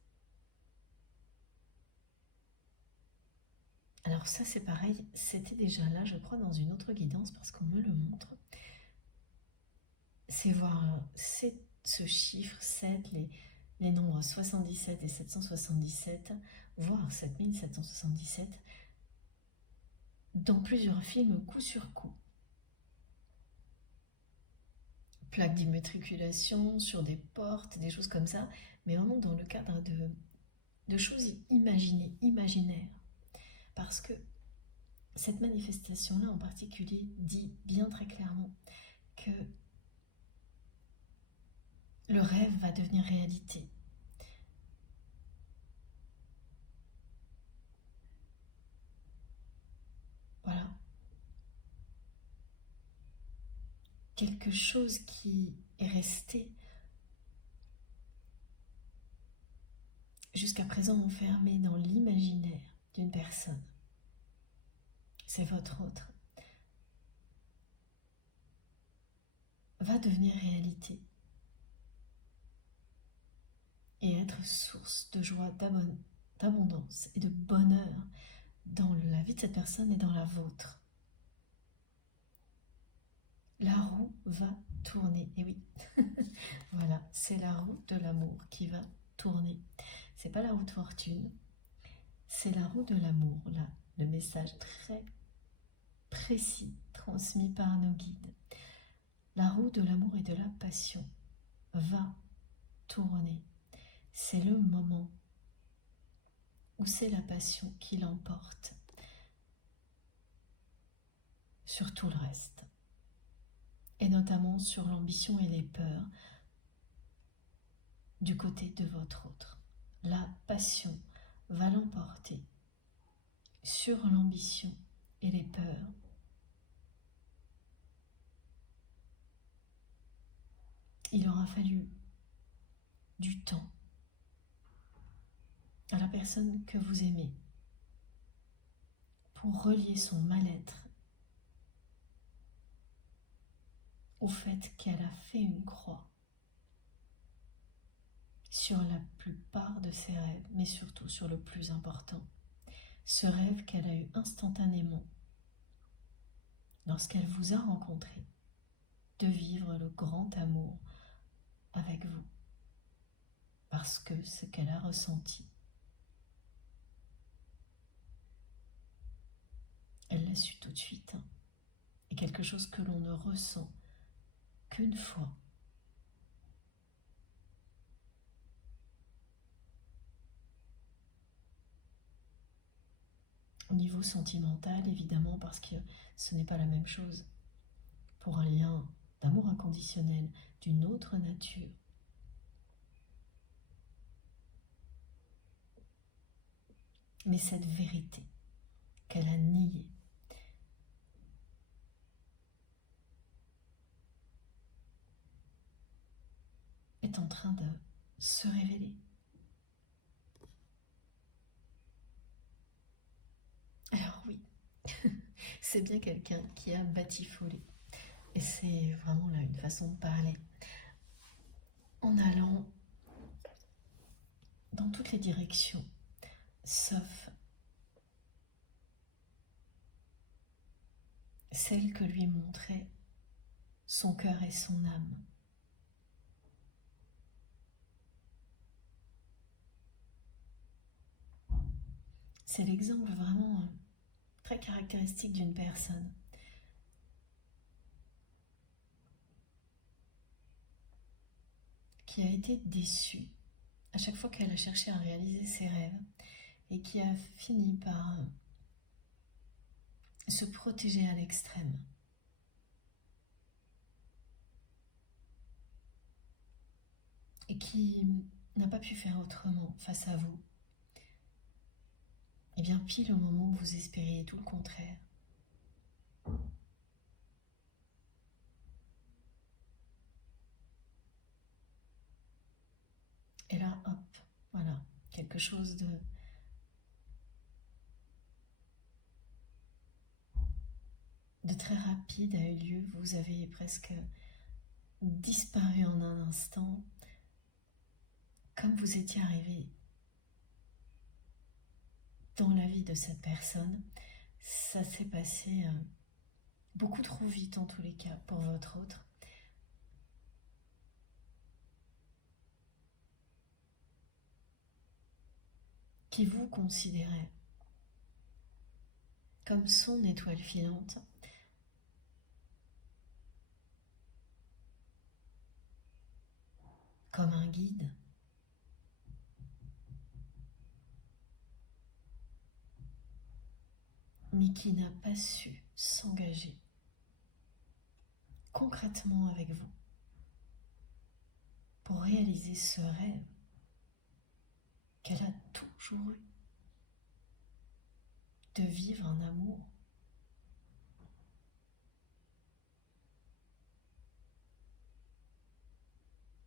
Alors ça c'est pareil, c'était déjà là je crois dans une autre guidance parce qu'on me le montre. C'est voir ce chiffre 7, les nombres 77 et 777, voire 7777, dans plusieurs films coup sur coup. Plaques d'immatriculation sur des portes, des choses comme ça, mais vraiment dans le cadre de choses imaginées, imaginaires. Parce que cette manifestation-là en particulier dit bien très clairement que le rêve va devenir réalité. Voilà. Quelque chose qui est resté jusqu'à présent enfermé dans l'imaginaire d'une personne. C'est votre autre. Va devenir réalité. Et être source de joie, d'abondance et de bonheur dans la vie de cette personne et dans la vôtre. La roue va tourner. Et oui, voilà, c'est la roue de l'amour qui va tourner. C'est pas la roue de fortune, c'est la roue de l'amour. Là, le message très précis transmis par nos guides. La roue de l'amour et de la passion va tourner. C'est le moment où c'est la passion qui l'emporte sur tout le reste. Et notamment sur l'ambition et les peurs du côté de votre autre. La passion va l'emporter sur l'ambition et les peurs. Il aura fallu du temps à la personne que vous aimez pour relier son mal-être au fait qu'elle a fait une croix sur la plupart de ses rêves, mais surtout sur le plus important, ce rêve qu'elle a eu instantanément lorsqu'elle vous a rencontré, de vivre le grand amour avec vous, parce que ce qu'elle a ressenti, elle l'a su tout de suite, et quelque chose que l'on ne ressent qu'une fois. Au niveau sentimental, évidemment, parce que ce n'est pas la même chose. Pour un lien d'amour inconditionnel d'une autre nature, mais cette vérité qu'elle a niée, est en train de se révéler. Alors oui, c'est bien quelqu'un qui a batifolé. Et c'est vraiment là une façon de parler. En allant dans toutes les directions, sauf celle que lui montrait son cœur et son âme. C'est l'exemple vraiment très caractéristique d'une personne qui a été déçue à chaque fois qu'elle a cherché à réaliser ses rêves et qui a fini par se protéger à l'extrême. Et qui n'a pas pu faire autrement face à vous. Et bien pile au moment où vous espériez tout le contraire. Et là, hop, voilà, quelque chose de très rapide a eu lieu. Vous avez presque disparu en un instant, comme vous étiez arrivé dans la vie de cette personne, ça s'est passé beaucoup trop vite en tous les cas pour votre autre. Qui vous considérait comme son étoile filante, comme un guide, mais qui n'a pas su s'engager concrètement avec vous pour réaliser ce rêve qu'elle a toujours eu, de vivre un amour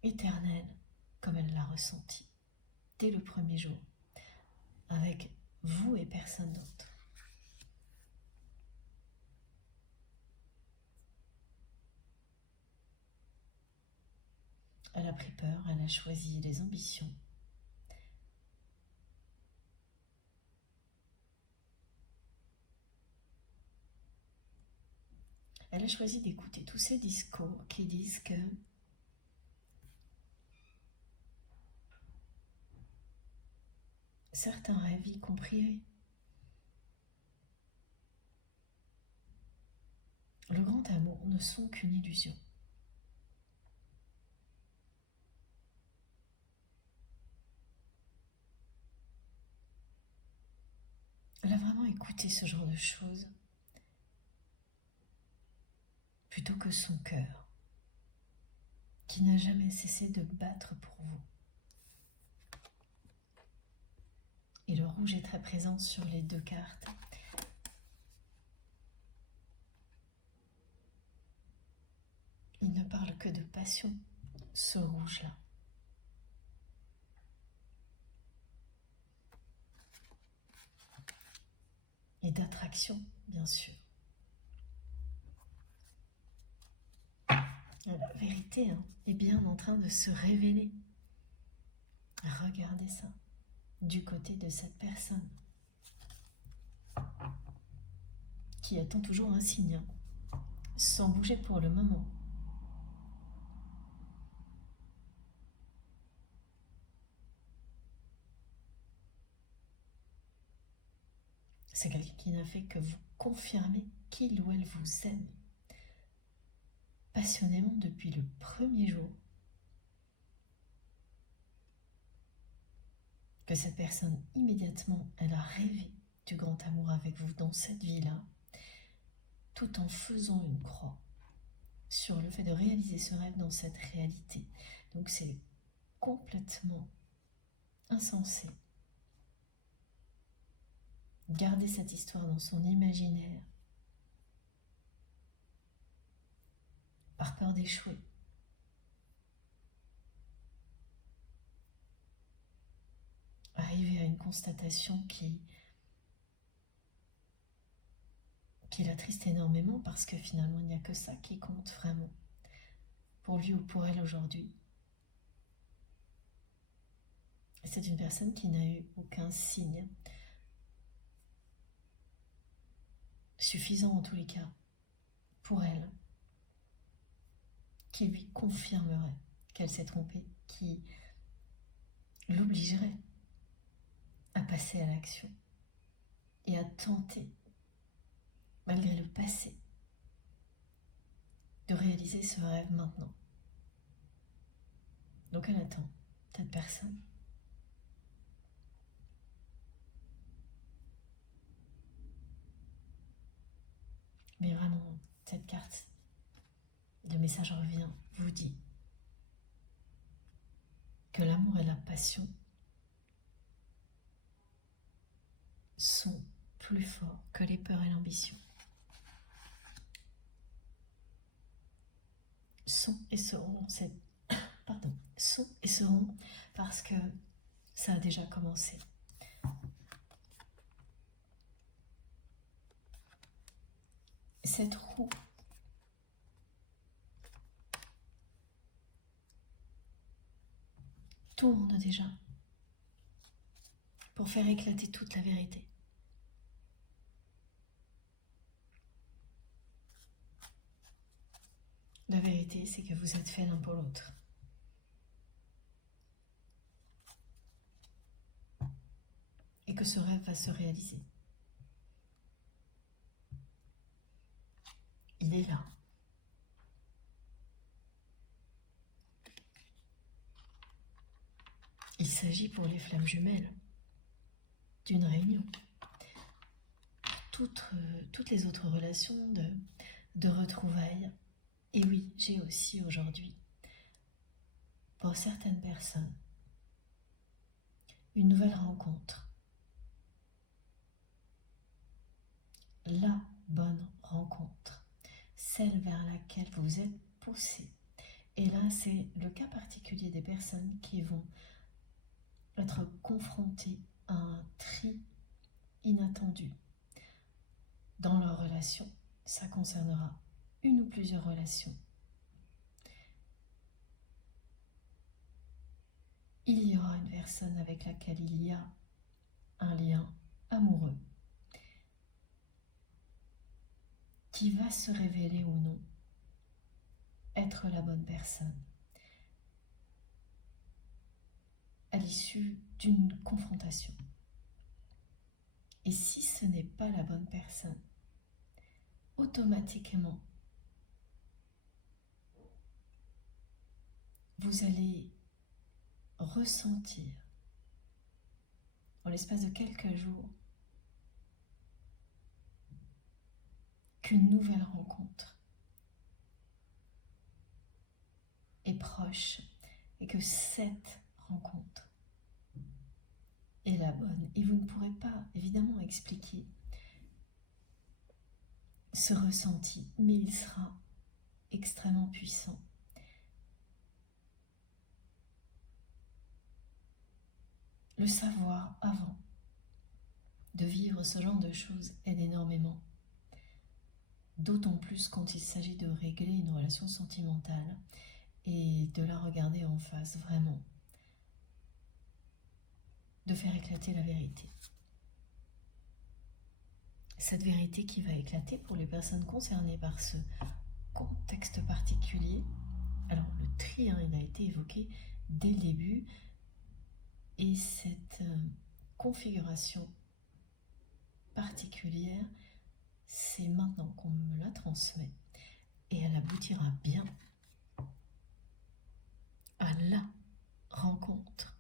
éternel comme elle l'a ressenti dès le premier jour, avec vous et personne d'autre. Elle a pris peur, elle a choisi les ambitions. Elle a choisi d'écouter tous ces discours qui disent que certains rêves, y compris le grand amour, ne sont qu'une illusion. Elle a vraiment écouté ce genre de choses plutôt que son cœur, qui n'a jamais cessé de battre pour vous. Et le rouge est très présent sur les deux cartes. Il ne parle que de passion, ce rouge-là. Et d'attraction, bien sûr. La vérité est bien en train de se révéler. Regardez ça, du côté de cette personne qui attend toujours un signe, sans bouger pour le moment. C'est quelqu'un qui n'a fait que vous confirmer qu'il ou elle vous aime passionnément depuis le premier jour. Que cette personne, immédiatement, elle a rêvé du grand amour avec vous dans cette vie-là, tout en faisant une croix sur le fait de réaliser ce rêve dans cette réalité. Donc c'est complètement insensé. Garder cette histoire dans son imaginaire par peur d'échouer. Arriver à une constatation qui l'attriste énormément parce que finalement il n'y a que ça qui compte vraiment pour lui ou pour elle aujourd'hui. C'est une personne qui n'a eu aucun signe suffisant en tous les cas pour elle, qui lui confirmerait qu'elle s'est trompée, qui l'obligerait à passer à l'action et à tenter, malgré le passé, de réaliser ce rêve maintenant. Donc elle attend, cette personne. Mais vraiment, cette carte de message revient, vous dit que l'amour et la passion sont plus forts que les peurs et l'ambition. Sont et seront, sont et seront parce que ça a déjà commencé. Cette roue tourne déjà pour faire éclater toute la vérité. La vérité, c'est que vous êtes faits l'un pour l'autre. Et que ce rêve va se réaliser. Il est là. Il s'agit pour les flammes jumelles d'une réunion. Toutes les autres relations de retrouvailles. Et oui, j'ai aussi aujourd'hui, pour certaines personnes, une nouvelle rencontre. La bonne rencontre, celle vers laquelle vous êtes poussé. Et là, c'est le cas particulier des personnes qui vont être confrontées à un tri inattendu dans leur relation. Ça concernera une ou plusieurs relations. Il y aura une personne avec laquelle il y a un lien amoureux qui va se révéler ou non être la bonne personne à l'issue d'une confrontation. Et si ce n'est pas la bonne personne, automatiquement, vous allez ressentir, en l'espace de quelques jours, qu'une nouvelle rencontre est proche et que cette rencontre est la bonne. Et vous ne pourrez pas, évidemment, expliquer ce ressenti, mais il sera extrêmement puissant. Le savoir avant de vivre ce genre de choses aide énormément. D'autant plus quand il s'agit de régler une relation sentimentale et de la regarder en face, vraiment. De faire éclater la vérité. Cette vérité qui va éclater pour les personnes concernées par ce contexte particulier. Alors le tri, il a été évoqué dès le début. Et cette configuration particulière, c'est maintenant qu'on me la transmet. Et elle aboutira bien à la rencontre.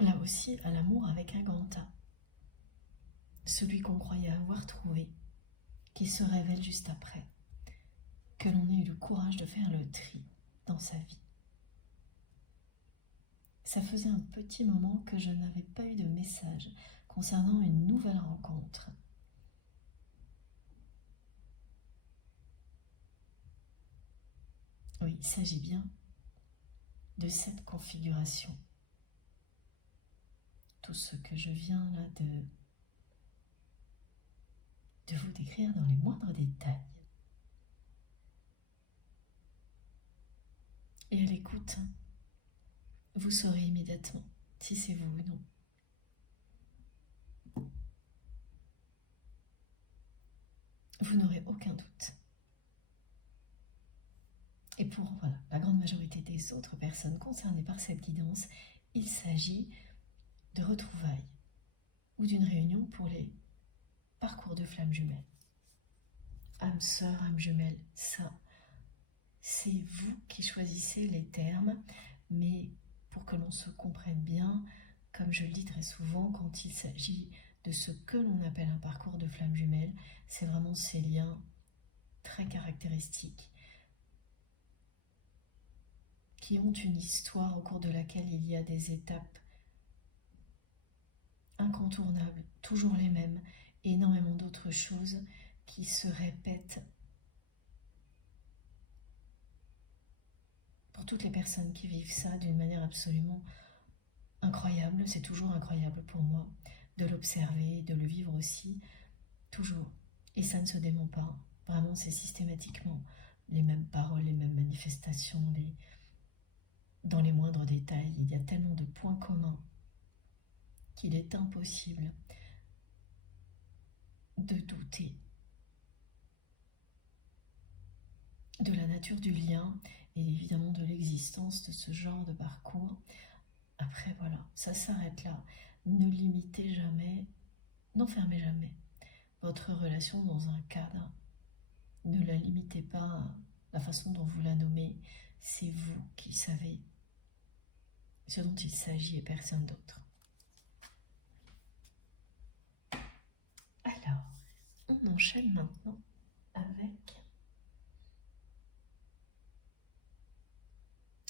Là aussi, à l'amour avec un grand A. Celui qu'on croyait avoir trouvé, qui se révèle juste après. Que l'on ait eu le courage de faire le tri dans sa vie. Ça faisait un petit moment que je n'avais pas eu de message concernant une nouvelle rencontre. Oui, il s'agit bien de cette configuration. Tout ce que je viens là de vous décrire dans les moindres détails. Et à l'écoute, vous saurez immédiatement si c'est vous ou non. Vous n'aurez aucun doute. Et pour la grande majorité des autres personnes concernées par cette guidance, il s'agit de retrouvailles ou d'une réunion pour les parcours de flammes jumelles. Âme sœur, âme jumelle, ça, c'est vous qui choisissez les termes, mais pour que l'on se comprenne bien, comme je le dis très souvent, quand il s'agit de ce que l'on appelle un parcours de flammes jumelles, c'est vraiment ces liens très caractéristiques qui ont une histoire au cours de laquelle il y a des étapes incontournables, toujours les mêmes, et énormément d'autres choses qui se répètent pour toutes les personnes qui vivent ça d'une manière absolument incroyable. C'est toujours incroyable pour moi de l'observer, de le vivre aussi, toujours. Et ça ne se dément pas. Vraiment, c'est systématiquement les mêmes paroles, les mêmes manifestations, dans les moindres détails. Il y a tellement de points communs qu'il est impossible de douter de la nature du lien et évidemment de l'existence de ce genre de parcours. Après, voilà, ça s'arrête là. Ne limitez jamais, n'enfermez jamais votre relation dans un cadre. Ne la limitez pas à la façon dont vous la nommez. C'est vous qui savez ce dont il s'agit et personne d'autre. Alors, on enchaîne maintenant avec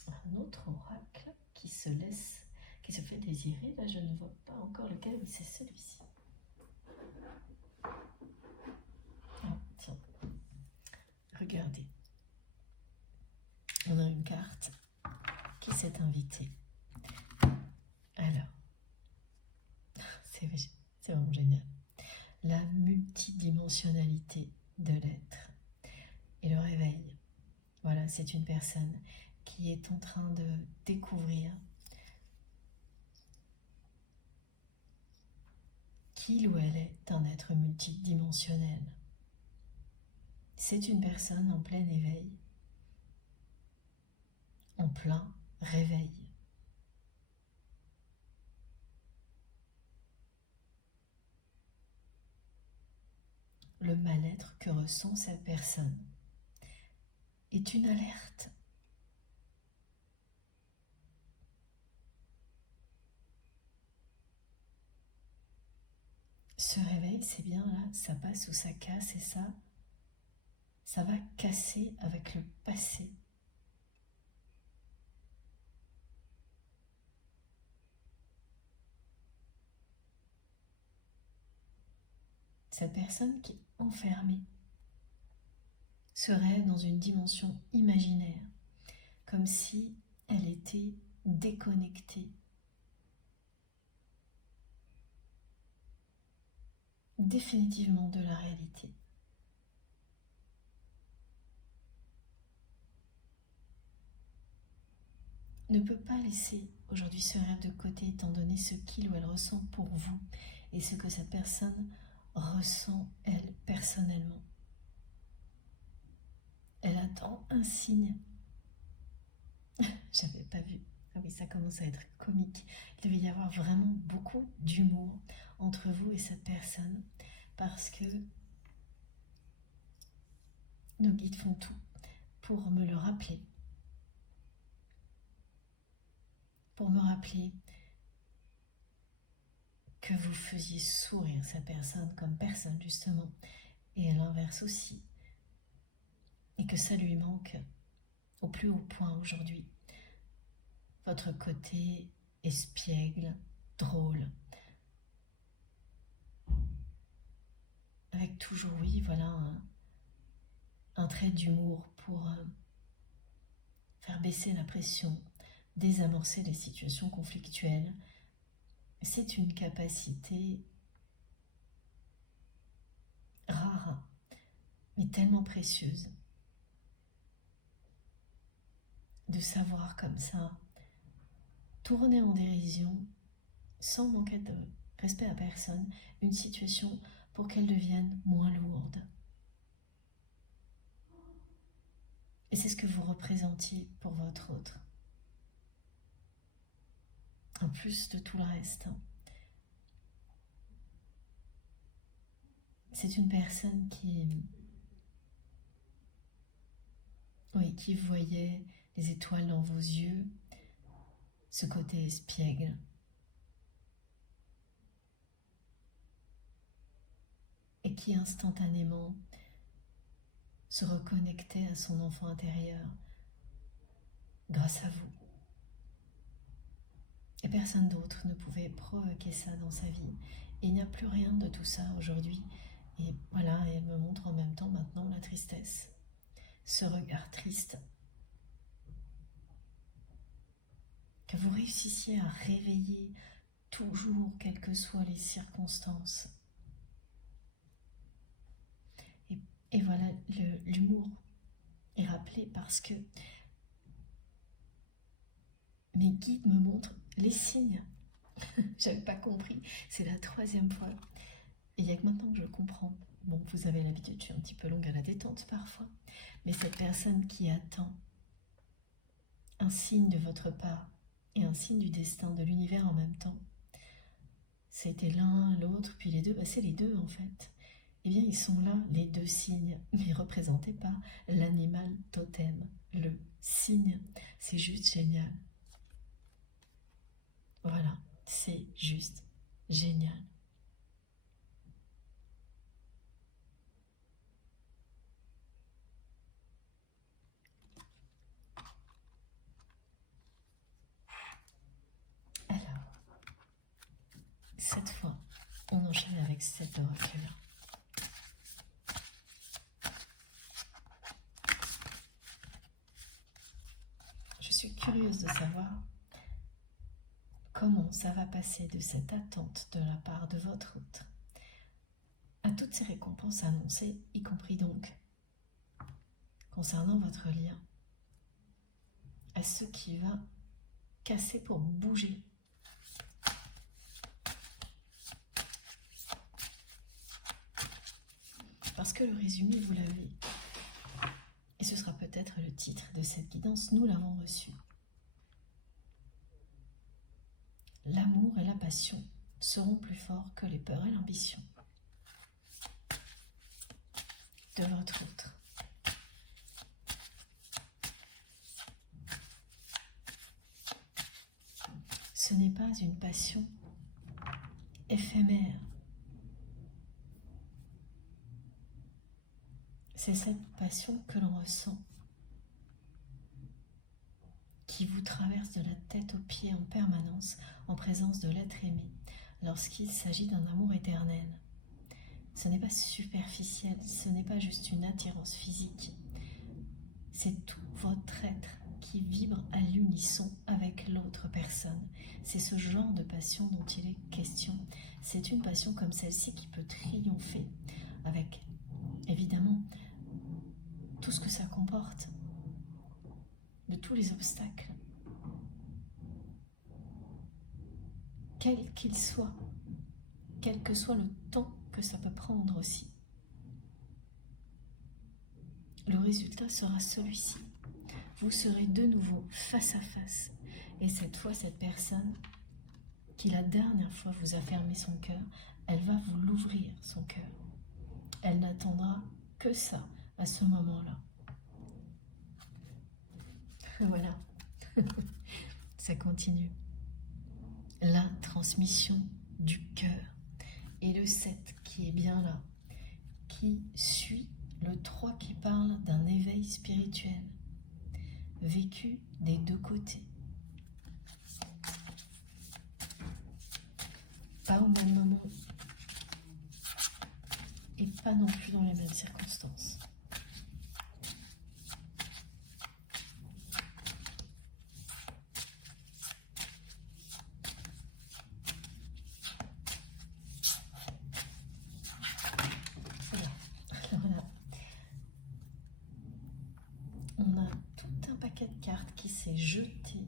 un autre oracle qui se fait désirer. Là, je ne vois pas encore lequel, oui, c'est celui-ci. Ah, tiens, regardez. On a une carte qui s'est invitée. Alors, c'est vraiment génial. La multidimensionnalité de l'être et le réveil. Voilà, c'est une personne qui est en train de découvrir qu'il ou elle est un être multidimensionnel. C'est une personne en plein éveil, en plein réveil. Le mal-être que ressent cette personne est une alerte. Ce réveil, c'est bien là, ça passe ou ça casse et ça va casser avec le passé. Cette personne qui est enfermée serait dans une dimension imaginaire, comme si elle était déconnectée, définitivement de la réalité. Ne peut pas laisser aujourd'hui ce rêve de côté étant donné ce qu'il ou elle ressent pour vous et ce que cette personne ressent elle personnellement. Elle attend un signe. J'avais pas vu. Ah oui, ça commence à être comique. Il devait y avoir vraiment beaucoup d'humour entre vous et cette personne parce que nos guides font tout pour me le rappeler. Pour me rappeler que vous faisiez sourire cette personne comme personne justement, et à l'inverse aussi, et que ça lui manque au plus haut point aujourd'hui. Votre côté espiègle, drôle, avec toujours, oui, voilà, un trait d'humour pour faire baisser la pression, désamorcer les situations conflictuelles. C'est une capacité rare, mais tellement précieuse, de savoir comme ça tourner en dérision, sans manquer de respect à personne, une situation pour qu'elle devienne moins lourde. Et c'est ce que vous représentiez pour votre autre. En plus de tout le reste. C'est une personne qui voyait les étoiles dans vos yeux, ce côté espiègle. Et qui instantanément se reconnectait à son enfant intérieur grâce à vous. Et personne d'autre ne pouvait provoquer ça dans sa vie. Et il n'y a plus rien de tout ça aujourd'hui. Et voilà, elle me montre en même temps maintenant la tristesse. Ce regard triste. Que vous réussissiez à réveiller toujours, quelles que soient les circonstances. Et voilà, l'humour est rappelé parce que mes guides me montrent les signes. J'avais pas compris, c'est la 3e fois. Et il n'y a que maintenant que je comprends. Bon, vous avez l'habitude, je suis un petit peu longue à la détente parfois, mais cette personne qui attend un signe de votre part et un signe du destin de l'univers en même temps, c'était l'un, l'autre, puis les deux, c'est les deux en fait. Eh bien, ils sont là, les deux signes, mais représentés par l'animal totem, le cygne. C'est juste génial. Voilà, c'est juste génial. Alors, cette fois, on enchaîne avec cet oracle-là. Je suis curieuse de savoir comment ça va passer de cette attente de la part de votre hôte à toutes ces récompenses annoncées, y compris donc concernant votre lien, à ce qui va casser pour bouger. Parce que le résumé, vous l'avez. Et ce sera peut-être le titre de cette guidance, nous l'avons reçu. L'amour et la passion seront plus forts que les peurs et l'ambition de votre autre. Ce n'est pas une passion éphémère. C'est cette passion que l'on ressent, qui vous traverse de la tête aux pieds en permanence en présence de l'être aimé, lorsqu'il s'agit d'un amour éternel. Ce n'est pas superficiel, ce n'est pas juste une attirance physique, c'est tout votre être qui vibre à l'unisson avec l'autre personne. C'est ce genre de passion dont il est question. C'est une passion comme celle-ci qui peut triompher avec, évidemment, tout ce que ça comporte, de tous les obstacles, quels qu'ils soient, quel que soit le temps que ça peut prendre aussi. Le résultat sera celui-ci. Vous serez de nouveau face à face. Et cette fois, cette personne qui la dernière fois vous a fermé son cœur, elle va vous l'ouvrir, son cœur. Elle n'attendra que ça à ce moment-là. Voilà, ça continue. La transmission du cœur. Et le 7 qui est bien là, qui suit le 3 qui parle d'un éveil spirituel, vécu des deux côtés. Pas au même moment, et pas non plus dans les mêmes circonstances. On a tout un paquet de cartes qui s'est jeté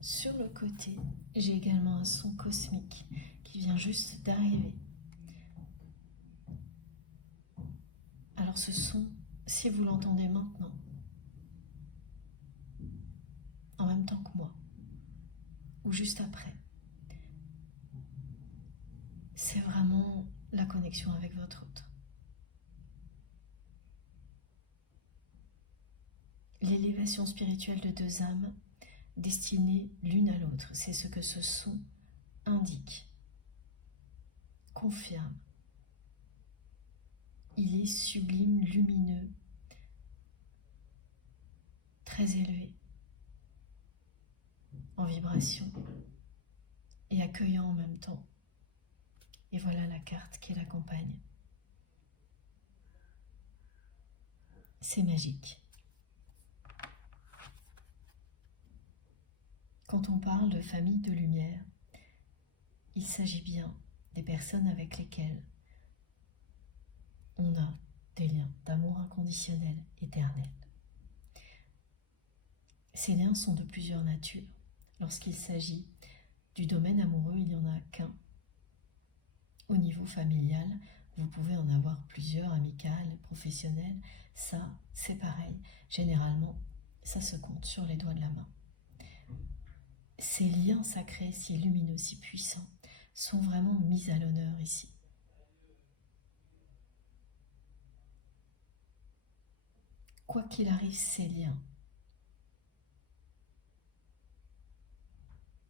sur le côté. J'ai également un son cosmique qui vient juste d'arriver. Alors ce son, si vous l'entendez maintenant, en même temps que moi, ou juste après, c'est vraiment la connexion avec votre hôte. L'élévation spirituelle de deux âmes destinées l'une à l'autre, c'est ce que ce son indique, confirme. Il est sublime, lumineux, très élevé, en vibration et accueillant en même temps. Et voilà la carte qui l'accompagne. C'est magique. Quand on parle de famille de lumière, il s'agit bien des personnes avec lesquelles on a des liens d'amour inconditionnel, éternel. Ces liens sont de plusieurs natures. Lorsqu'il s'agit du domaine amoureux, il n'y en a qu'un. Au niveau familial, Vous pouvez en avoir plusieurs, amicales, professionnelles. Ça, c'est pareil. Généralement, ça se compte sur les doigts de la main. Ces liens sacrés, si lumineux, si puissants, sont vraiment mis à l'honneur ici. Quoi qu'il arrive, ces liens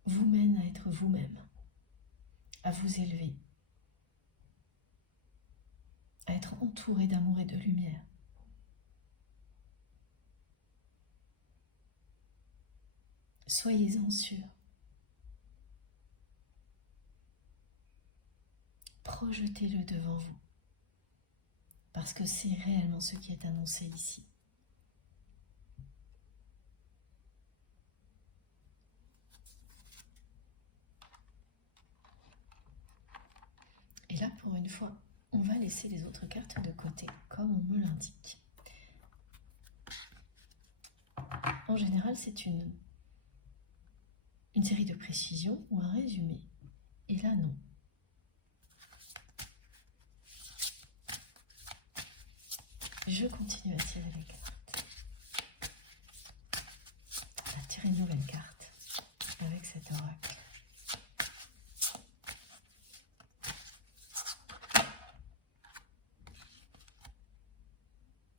vous mènent à être vous-même, à vous élever, à être entouré d'amour et de lumière. Soyez-en sûrs. Projetez-le devant vous, parce que c'est réellement ce qui est annoncé ici. Et là, pour une fois, on va laisser les autres cartes de côté, comme on me l'indique. En général, c'est une série de précisions ou un résumé. Et là, non. Je continue à tirer les cartes. À tirer une nouvelle carte avec cet oracle.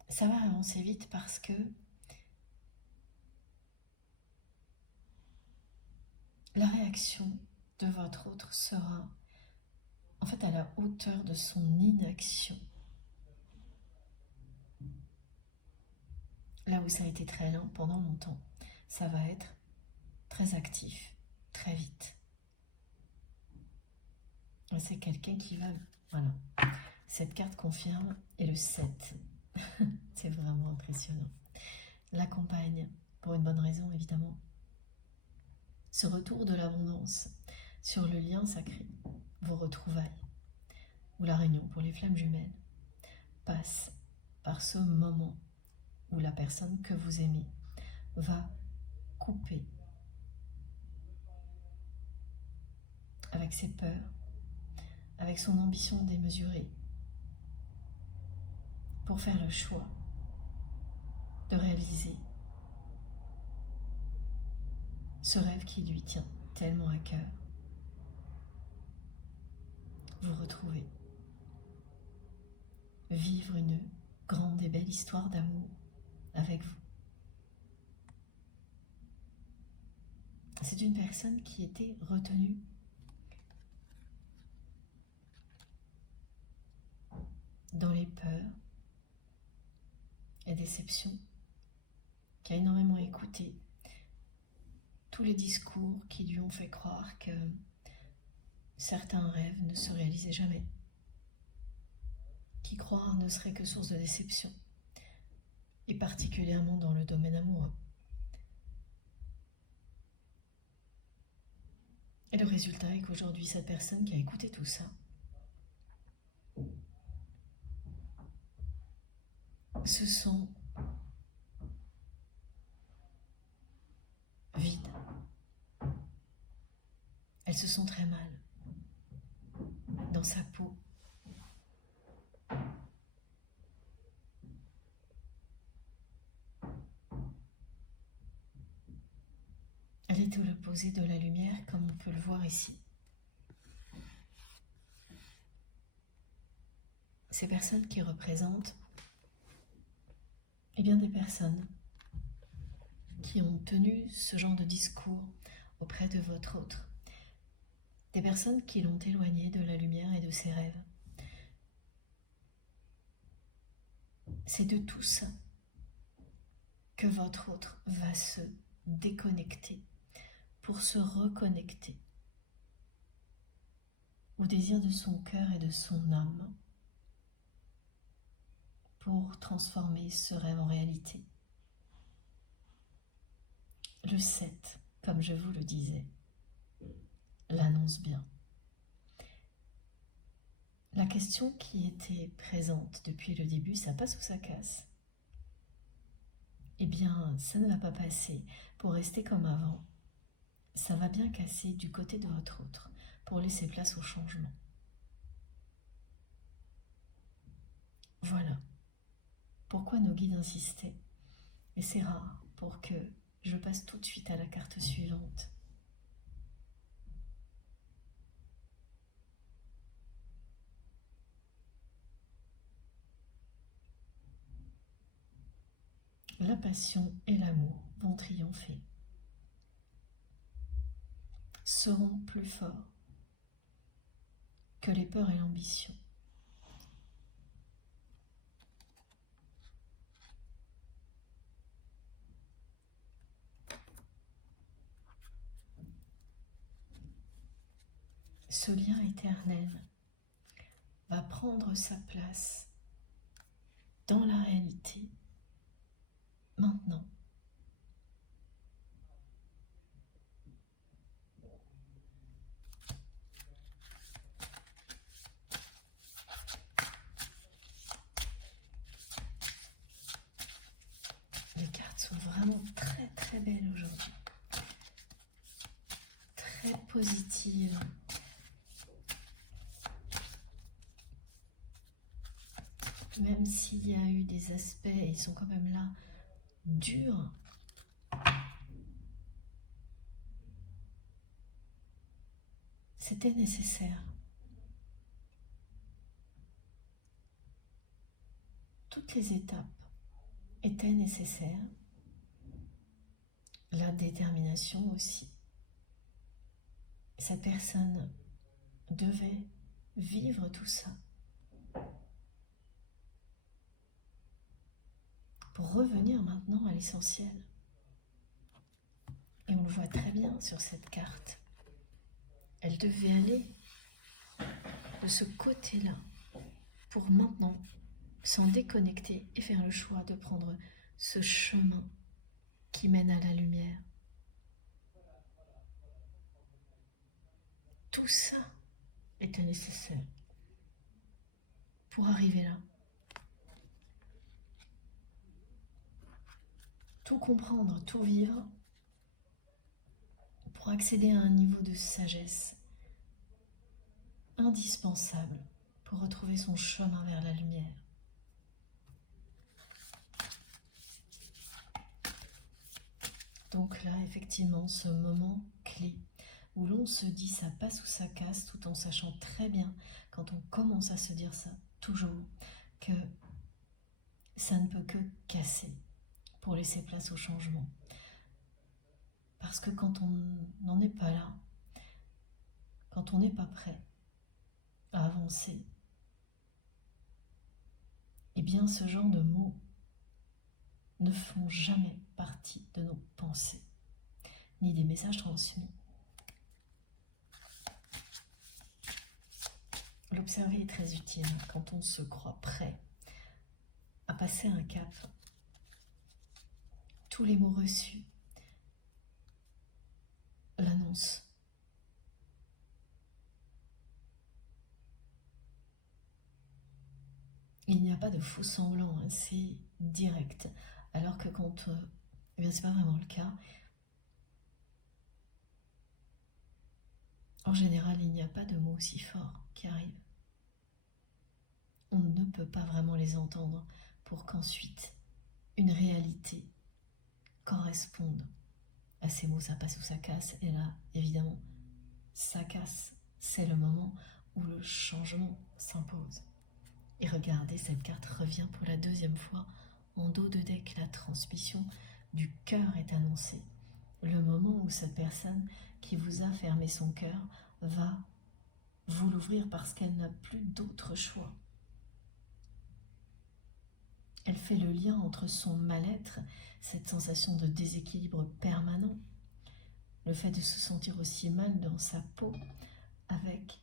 Ça va avancer vite parce que la réaction de votre autre sera en fait à la hauteur de son inaction. Là où ça a été très lent pendant longtemps, ça va être très actif, très vite. C'est quelqu'un qui va... Voilà. Cette carte confirme et le 7. C'est vraiment impressionnant. L'accompagne, pour une bonne raison évidemment. Ce retour de l'abondance sur le lien sacré, vos retrouvailles, ou la réunion pour les flammes jumelles, passe par ce moment où la personne que vous aimez va couper avec ses peurs, avec son ambition démesurée, pour faire le choix de réaliser ce rêve qui lui tient tellement à cœur. Vous retrouvez, vivre une grande et belle histoire d'amour avec vous. C'est une personne qui était retenue dans les peurs et déceptions, qui a énormément écouté tous les discours qui lui ont fait croire que certains rêves ne se réalisaient jamais, qui croire ne serait que source de déception, et particulièrement dans le domaine amoureux. Et le résultat est qu'aujourd'hui, cette personne qui a écouté tout ça se sent vide. Elle se sent très mal dans sa peau. Elle est à l'opposé de la lumière, comme on peut le voir ici. Ces personnes qui représentent des personnes qui ont tenu ce genre de discours auprès de votre autre. Des personnes qui l'ont éloigné de la lumière et de ses rêves. C'est de tout ça que votre autre va se déconnecter pour se reconnecter au désir de son cœur et de son âme, pour transformer ce rêve en réalité. Le 7, comme je vous le disais, l'annonce bien. La question qui était présente depuis le début, ça passe ou ça casse? Eh bien, ça ne va pas passer pour rester comme avant. Ça va bien casser du côté de votre autre pour laisser place au changement. Voilà pourquoi nos guides insistaient. Et c'est rare pour que je passe tout de suite à la carte suivante. La passion et l'amour vont triompher, seront plus forts que les peurs et l'ambition. Ce lien éternel va prendre sa place dans la réalité, maintenant. Les cartes sont vraiment très très belles aujourd'hui, très positives. Même s'il y a eu des aspects, ils sont quand même là, durs. C'était nécessaire. Toutes les étapes étaient nécessaires. La détermination aussi. Cette personne devait vivre tout ça pour revenir maintenant à l'essentiel. Et on le voit très bien sur cette carte. Elle devait aller de ce côté-là pour maintenant s'en déconnecter et faire le choix de prendre ce chemin qui mène à la lumière. Tout ça était nécessaire pour arriver là. Tout comprendre, tout vivre pour accéder à un niveau de sagesse indispensable pour retrouver son chemin vers la lumière. Donc là, effectivement, ce moment clé où l'on se dit ça passe ou ça casse, tout en sachant très bien, quand on commence à se dire ça, toujours, que ça ne peut que casser pour laisser place au changement. Parce que quand on n'en est pas là, quand on n'est pas prêt à avancer, eh bien ce genre de mots ne font jamais partie de nos pensées, ni des messages transmis. L'observer est très utile quand on se croit prêt à passer un cap. Tous les mots reçus l'annoncent. Il n'y a pas de faux semblant, hein, c'est direct. Alors que quand, eh bien c'est pas vraiment le cas. En général, il n'y a pas de mots si forts qui arrivent. On ne peut pas vraiment les entendre pour qu'ensuite une réalité corresponde à ces mots. Ça passe ou ça casse. Et là, évidemment, ça casse. C'est le moment où le changement s'impose. Et regardez, cette carte revient pour la deuxième fois en dos de deck. La transmission du cœur est annoncée. Le moment où cette personne qui vous a fermé son cœur va vous l'ouvrir parce qu'elle n'a plus d'autre choix. Elle fait le lien entre son mal-être, cette sensation de déséquilibre permanent, le fait de se sentir aussi mal dans sa peau, avec...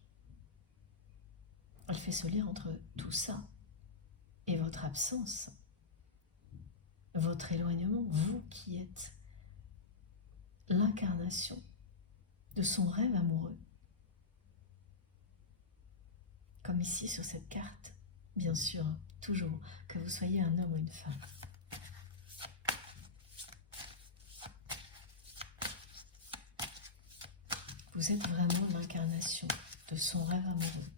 Elle fait ce lien entre tout ça et votre absence, votre éloignement, vous qui êtes l'incarnation de son rêve amoureux. Comme ici sur cette carte, bien sûr, toujours, que vous soyez un homme ou une femme. Vous êtes vraiment l'incarnation de son rêve amoureux.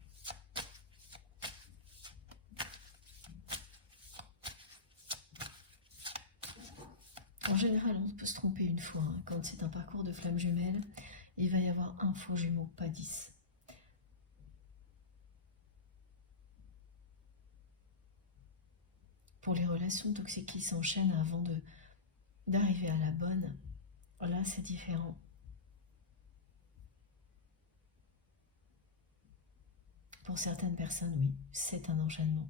En général, on peut se tromper une fois. Hein. Quand c'est un parcours de flamme jumelle, il va y avoir un faux jumeau, pas 10. Pour les relations toxiques qui s'enchaînent avant d'arriver à la bonne, là c'est différent. Pour certaines personnes, oui, c'est un enchaînement.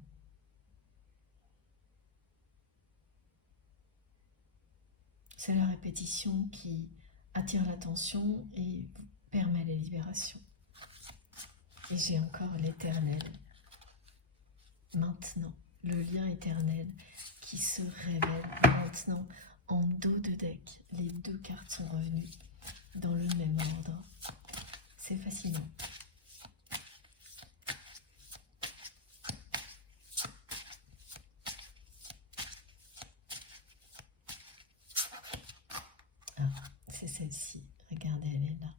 C'est la répétition qui attire l'attention et permet les libérations. Et j'ai encore l'éternel. Maintenant, le lien éternel qui se révèle maintenant en dos de deck. Les deux cartes sont revenues dans le même ordre. C'est fascinant. Ah, c'est celle-ci. Regardez, elle est là.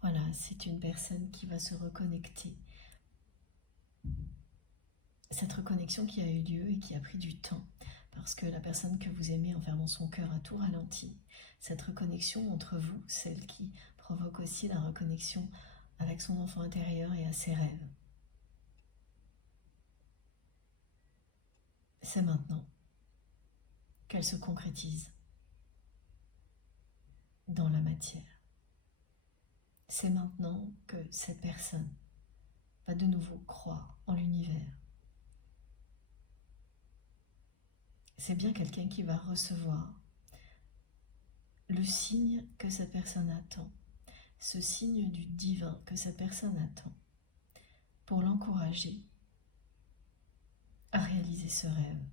Voilà, c'est une personne qui va se reconnecter. Cette reconnexion qui a eu lieu et qui a pris du temps, parce que la personne que vous aimez en fermant son cœur a tout ralenti. Cette reconnexion entre vous, celle qui provoque aussi la reconnexion avec son enfant intérieur et à ses rêves. C'est maintenant qu'elle se concrétise dans la matière. C'est maintenant que cette personne va de nouveau croire en l'univers. C'est bien quelqu'un qui va recevoir le signe que cette personne attend, ce signe du divin que cette personne attend, pour l'encourager à réaliser ce rêve.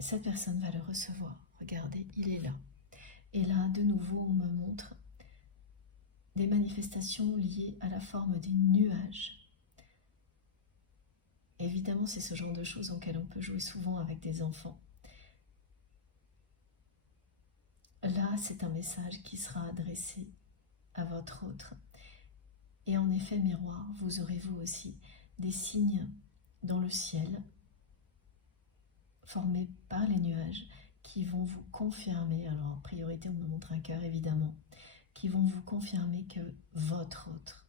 Cette personne va le recevoir. Regardez, il est là. Et là, de nouveau, on me montre des manifestations liées à la forme des nuages. Évidemment, c'est ce genre de choses auxquelles on peut jouer souvent avec des enfants. Là, c'est un message qui sera adressé à votre autre. Et en effet, miroir, vous aurez vous aussi des signes dans le ciel formés par les nuages qui vont vous confirmer, alors en priorité on me montre un cœur évidemment, qui vont vous confirmer que votre autre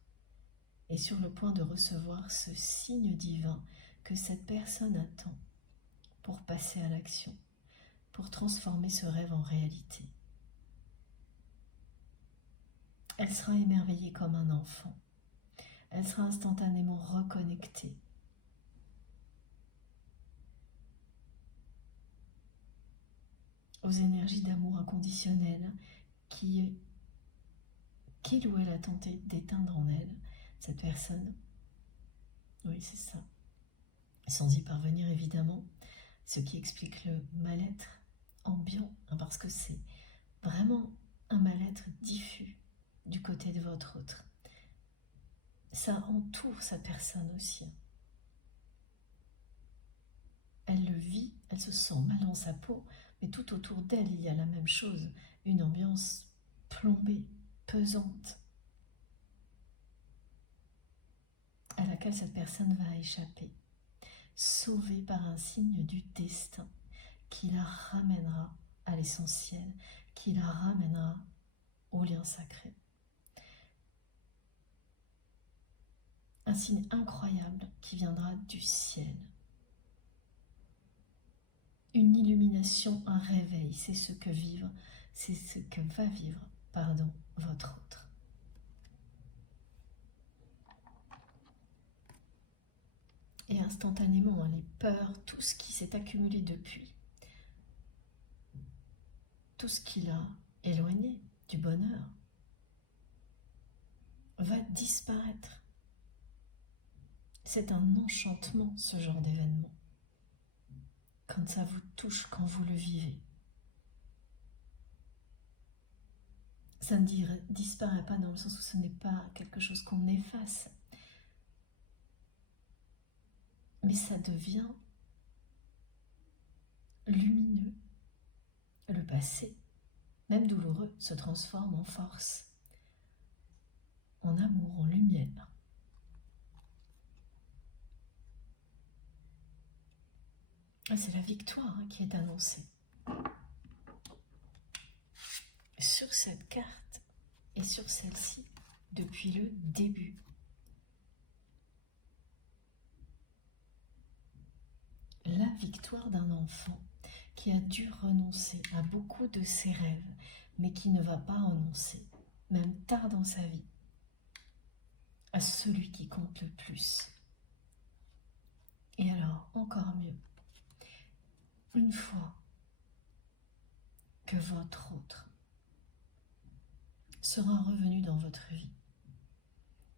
est sur le point de recevoir ce signe divin que cette personne attend pour passer à l'action, pour transformer ce rêve en réalité. Elle sera émerveillée comme un enfant. Elle sera instantanément reconnectée. Aux énergies d'amour inconditionnel qu'il ou elle a tenté d'éteindre en elle, cette personne. Oui, c'est ça. Sans y parvenir évidemment, ce qui explique le mal-être ambiant, parce que c'est vraiment un mal-être diffus du côté de votre autre. Ça entoure cette personne aussi. Elle le vit, elle se sent mal dans sa peau, mais tout autour d'elle, il y a la même chose, une ambiance plombée, pesante, à laquelle cette personne va échapper, sauvée par un signe du destin qui la ramènera à l'essentiel, qui la ramènera au lien sacré. Un signe incroyable qui viendra du ciel. Une illumination, un réveil, c'est ce que va vivre, votre autre. Et instantanément, les peurs, tout ce qui s'est accumulé depuis, tout ce qui l'a éloigné du bonheur, va disparaître. C'est un enchantement, ce genre d'événement. Quand ça vous touche, quand vous le vivez. Ça ne disparaît pas dans le sens où ce n'est pas quelque chose qu'on efface. Mais ça devient lumineux. Le passé, même douloureux, se transforme en force. en amour, en lumière. C'est la victoire qui est annoncée. Sur cette carte et sur celle-ci depuis le début. La victoire d'un enfant qui a dû renoncer à beaucoup de ses rêves, mais qui ne va pas renoncer, même tard dans sa vie, à celui qui compte le plus. Et alors, encore mieux, une fois que votre autre sera revenu dans votre vie,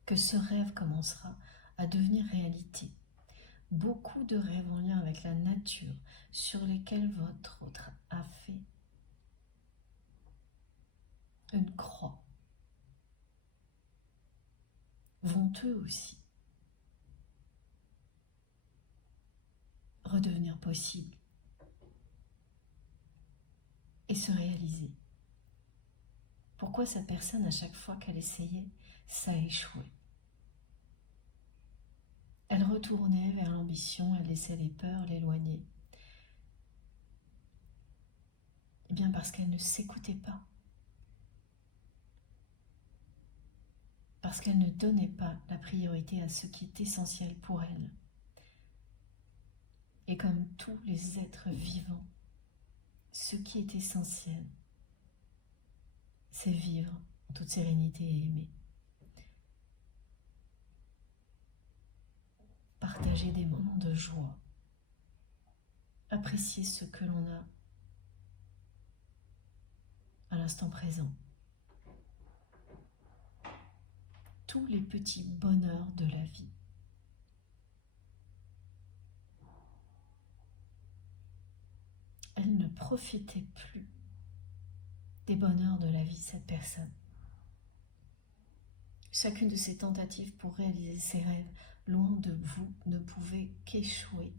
que ce rêve commencera à devenir réalité, beaucoup de rêves en lien avec la nature sur lesquels votre autre a fait une croix vont eux aussi redevenir possibles et se réaliser. Pourquoi cette personne, à chaque fois qu'elle essayait, ça a échoué? Elle retournait vers l'ambition, elle laissait les peurs l'éloigner. Eh bien parce qu'elle ne s'écoutait pas. Parce qu'elle ne donnait pas la priorité à ce qui est essentiel pour elle. Et comme tous les êtres vivants, ce qui est essentiel, c'est vivre en toute sérénité et aimer. Partager des moments de joie. Apprécier ce que l'on a à l'instant présent. Tous les petits bonheurs de la vie. Elle ne profitait plus des bonheurs de la vie, cette personne. Chacune de ses tentatives pour réaliser ses rêves, loin de vous, ne pouvait qu'échouer.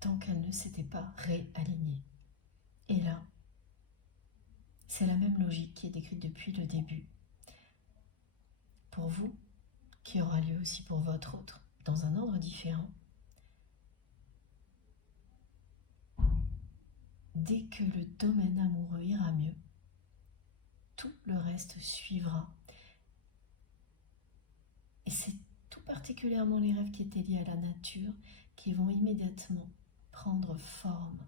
Tant qu'elle ne s'était pas réalignée. Et là, c'est la même logique qui est décrite depuis le début. Pour vous, qui aura lieu aussi pour votre autre, dans un ordre différent. Dès que le domaine amoureux ira mieux, tout le reste suivra. Et c'est tout particulièrement les rêves qui étaient liés à la nature qui vont immédiatement prendre forme,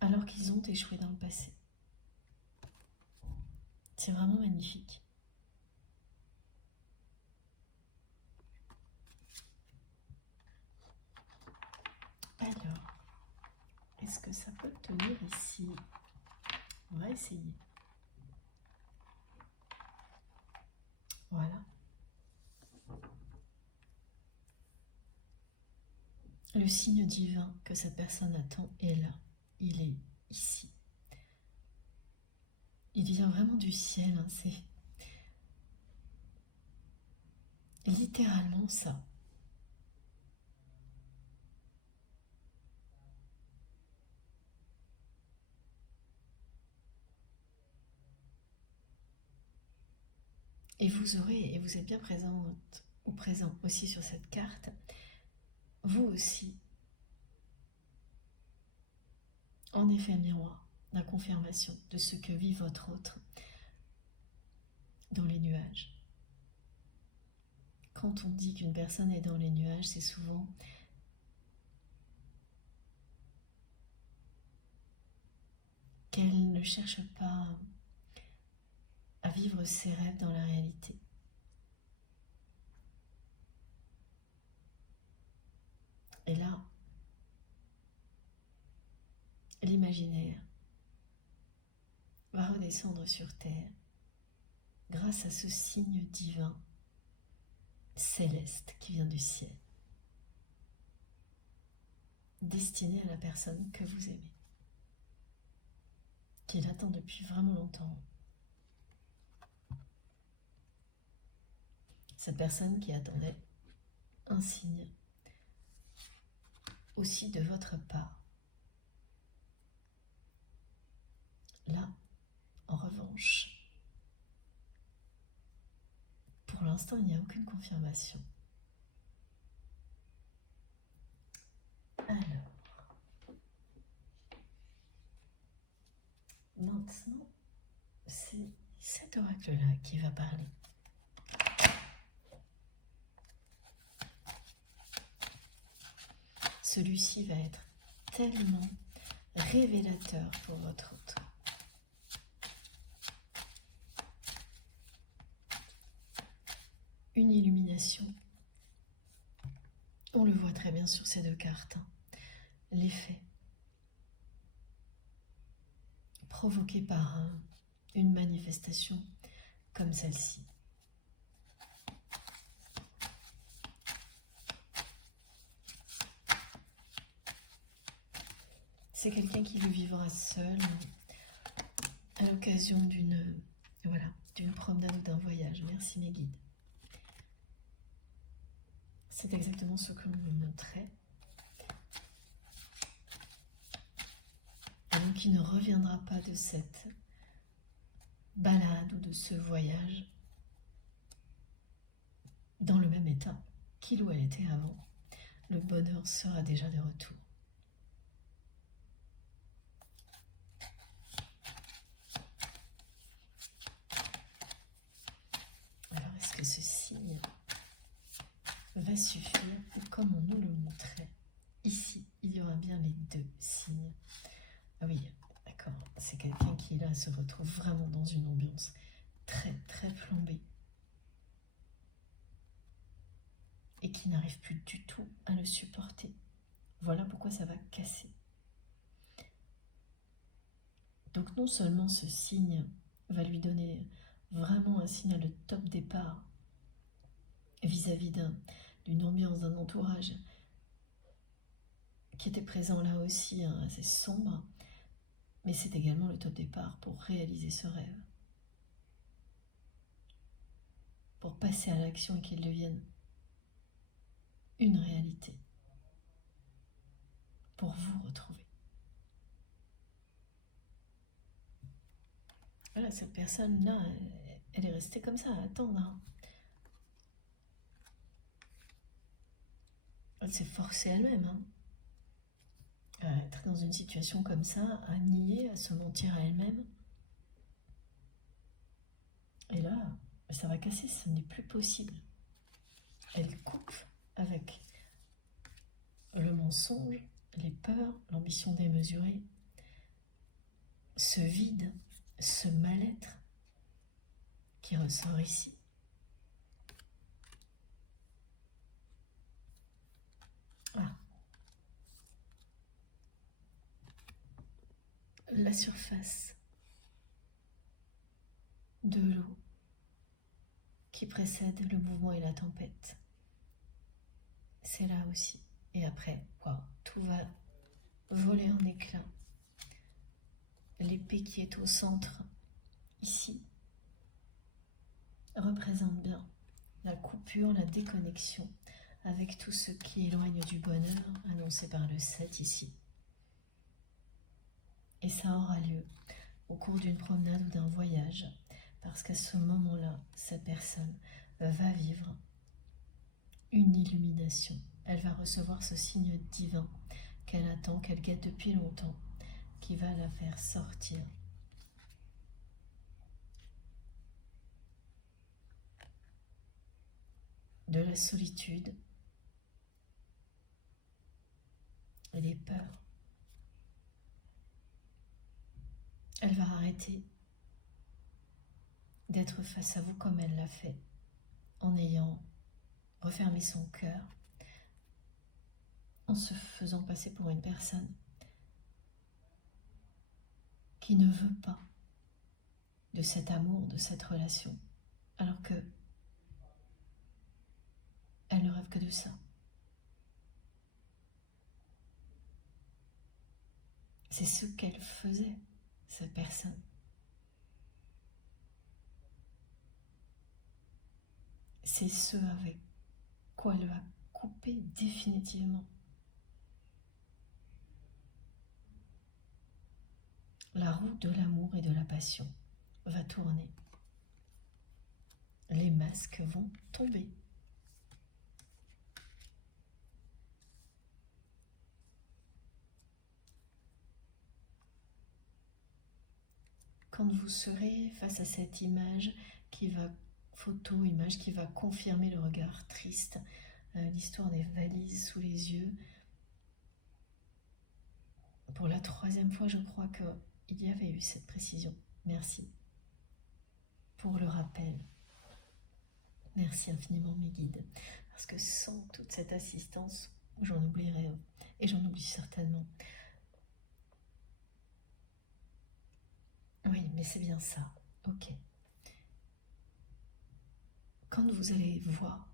alors qu'ils ont échoué dans le passé. C'est vraiment magnifique. Alors, est-ce que ça peut tenir ici? On va essayer. Voilà. Le signe divin que cette personne attend est là. Il est ici. Il vient vraiment du ciel. Hein, c'est littéralement ça. Et vous aurez, et vous êtes bien présente ou présent aussi sur cette carte, vous aussi, en effet miroir, la confirmation de ce que vit votre autre dans les nuages. Quand on dit qu'une personne est dans les nuages, c'est souvent qu'elle ne cherche pas à vivre ses rêves dans la réalité. Et là, l'imaginaire va redescendre sur terre grâce à ce signe divin céleste qui vient du ciel, destiné à la personne que vous aimez, qui l'attend depuis vraiment longtemps. Cette personne qui attendait un signe aussi de votre part, Là, en revanche, pour l'instant, il n'y a aucune confirmation. Alors, maintenant, c'est cet oracle-là qui va parler. Celui-ci va être tellement révélateur pour votre autre. Une illumination. On le voit très bien sur ces deux cartes. L'effet provoqué par une manifestation comme celle-ci. C'est quelqu'un qui le vivra seul à l'occasion d'une promenade ou d'un voyage. Merci mes guides. C'est exactement ce que l'on me montrait. Et donc il ne reviendra pas de cette balade ou de ce voyage dans le même état qu'il ou elle était avant. Le bonheur sera déjà de retour. Alors, est-ce que ce signe va suffire? Ou comme on nous le montrait, ici, il y aura bien les deux signes. Ah oui, d'accord, c'est quelqu'un qui, là, se retrouve vraiment dans une ambiance très, très flambée. Et qui n'arrive plus du tout à le supporter. Voilà pourquoi ça va casser. Donc non seulement ce signe va lui donner vraiment un signal de top départ vis-à-vis d'une ambiance, d'un entourage qui était présent là aussi, assez sombre, mais c'est également le top départ pour réaliser ce rêve, pour passer à l'action et qu'il devienne une réalité, pour vous retrouver. Voilà, cette personne-là, elle est restée comme ça, à attendre. Elle s'est forcée elle-même à être dans une situation comme ça, à nier, à se mentir à elle-même. Et là, ça va casser, ce n'est plus possible. Elle coupe avec le mensonge, les peurs, l'ambition démesurée, ce vide, ce mal-être qui ressort ici. Ah. La surface de l'eau qui précède le mouvement et la tempête. C'est là aussi. Et après, wow, tout va voler en éclats. L'épée qui est au centre, ici, représente bien la coupure, la déconnexion avec tout ce qui éloigne du bonheur annoncé par le 7 ici. Et ça aura lieu au cours d'une promenade ou d'un voyage, parce qu'à ce moment-là, cette personne va vivre une illumination. Elle va recevoir ce signe divin qu'elle attend, qu'elle guette depuis longtemps, qui va la faire sortir de la solitude et des peurs. Elle va arrêter d'être face à vous comme elle l'a fait, en ayant refermé son cœur, en se faisant passer pour une personne qui ne veut pas de cet amour, de cette relation, alors que elle ne rêve que de ça. C'est ce qu'elle faisait, cette personne. C'est ce avec quoi elle va couper définitivement. la roue de l'amour et de la passion va tourner. Les masques vont tomber. Quand vous serez face à cette image image qui va confirmer le regard triste, l'histoire des valises sous les yeux. Pour la 3e fois, je crois qu'il y avait eu cette précision. Merci pour le rappel. Merci infiniment mes guides, parce que sans toute cette assistance, j'en oublierai, et j'en oublie certainement. Oui, mais c'est bien ça, ok. Quand vous allez voir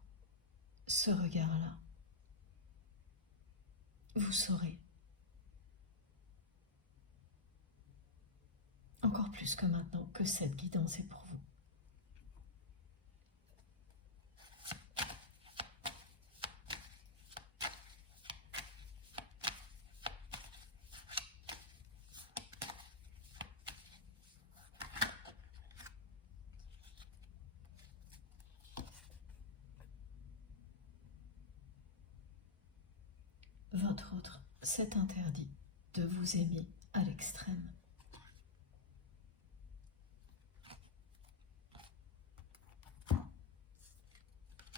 ce regard-là, vous saurez, encore plus que maintenant, que cette guidance est pour vous. Votre autre s'est interdit de vous aimer à l'extrême.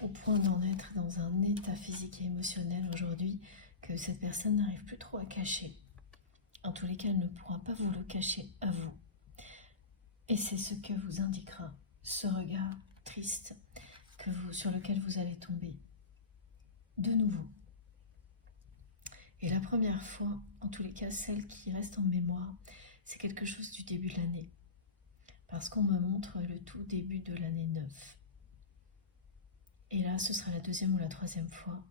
Au point d'en être dans un état physique et émotionnel aujourd'hui que cette personne n'arrive plus trop à cacher. En tous les cas, elle ne pourra pas vous le cacher à vous. Et c'est ce que vous indiquera ce regard triste sur lequel vous allez tomber de nouveau. Et la première fois, en tous les cas, celle qui reste en mémoire, c'est quelque chose du début de l'année. Parce qu'on me montre le tout début de l'année 9. Et là, ce sera la 2e ou la 3e fois.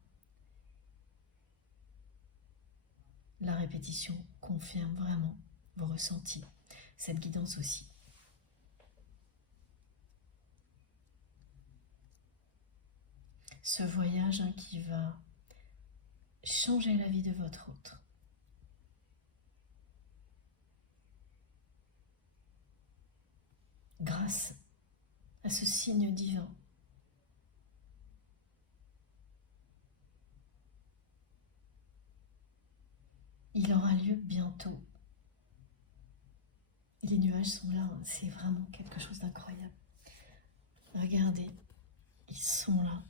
La répétition confirme vraiment vos ressentis, cette guidance aussi. Ce voyage qui va changer la vie de votre autre. Grâce à ce signe divin. Il aura lieu bientôt. Les nuages sont là, c'est vraiment quelque chose d'incroyable. Regardez, ils sont là.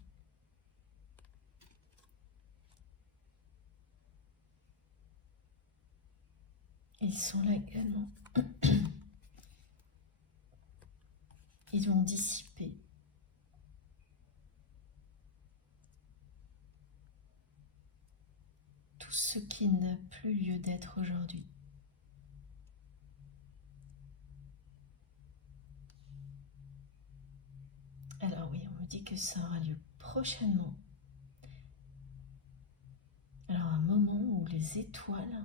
Ils sont là également. Ils vont dissiper tout ce qui n'a plus lieu d'être aujourd'hui. Alors oui, on me dit que ça aura lieu prochainement. Alors un moment où les étoiles,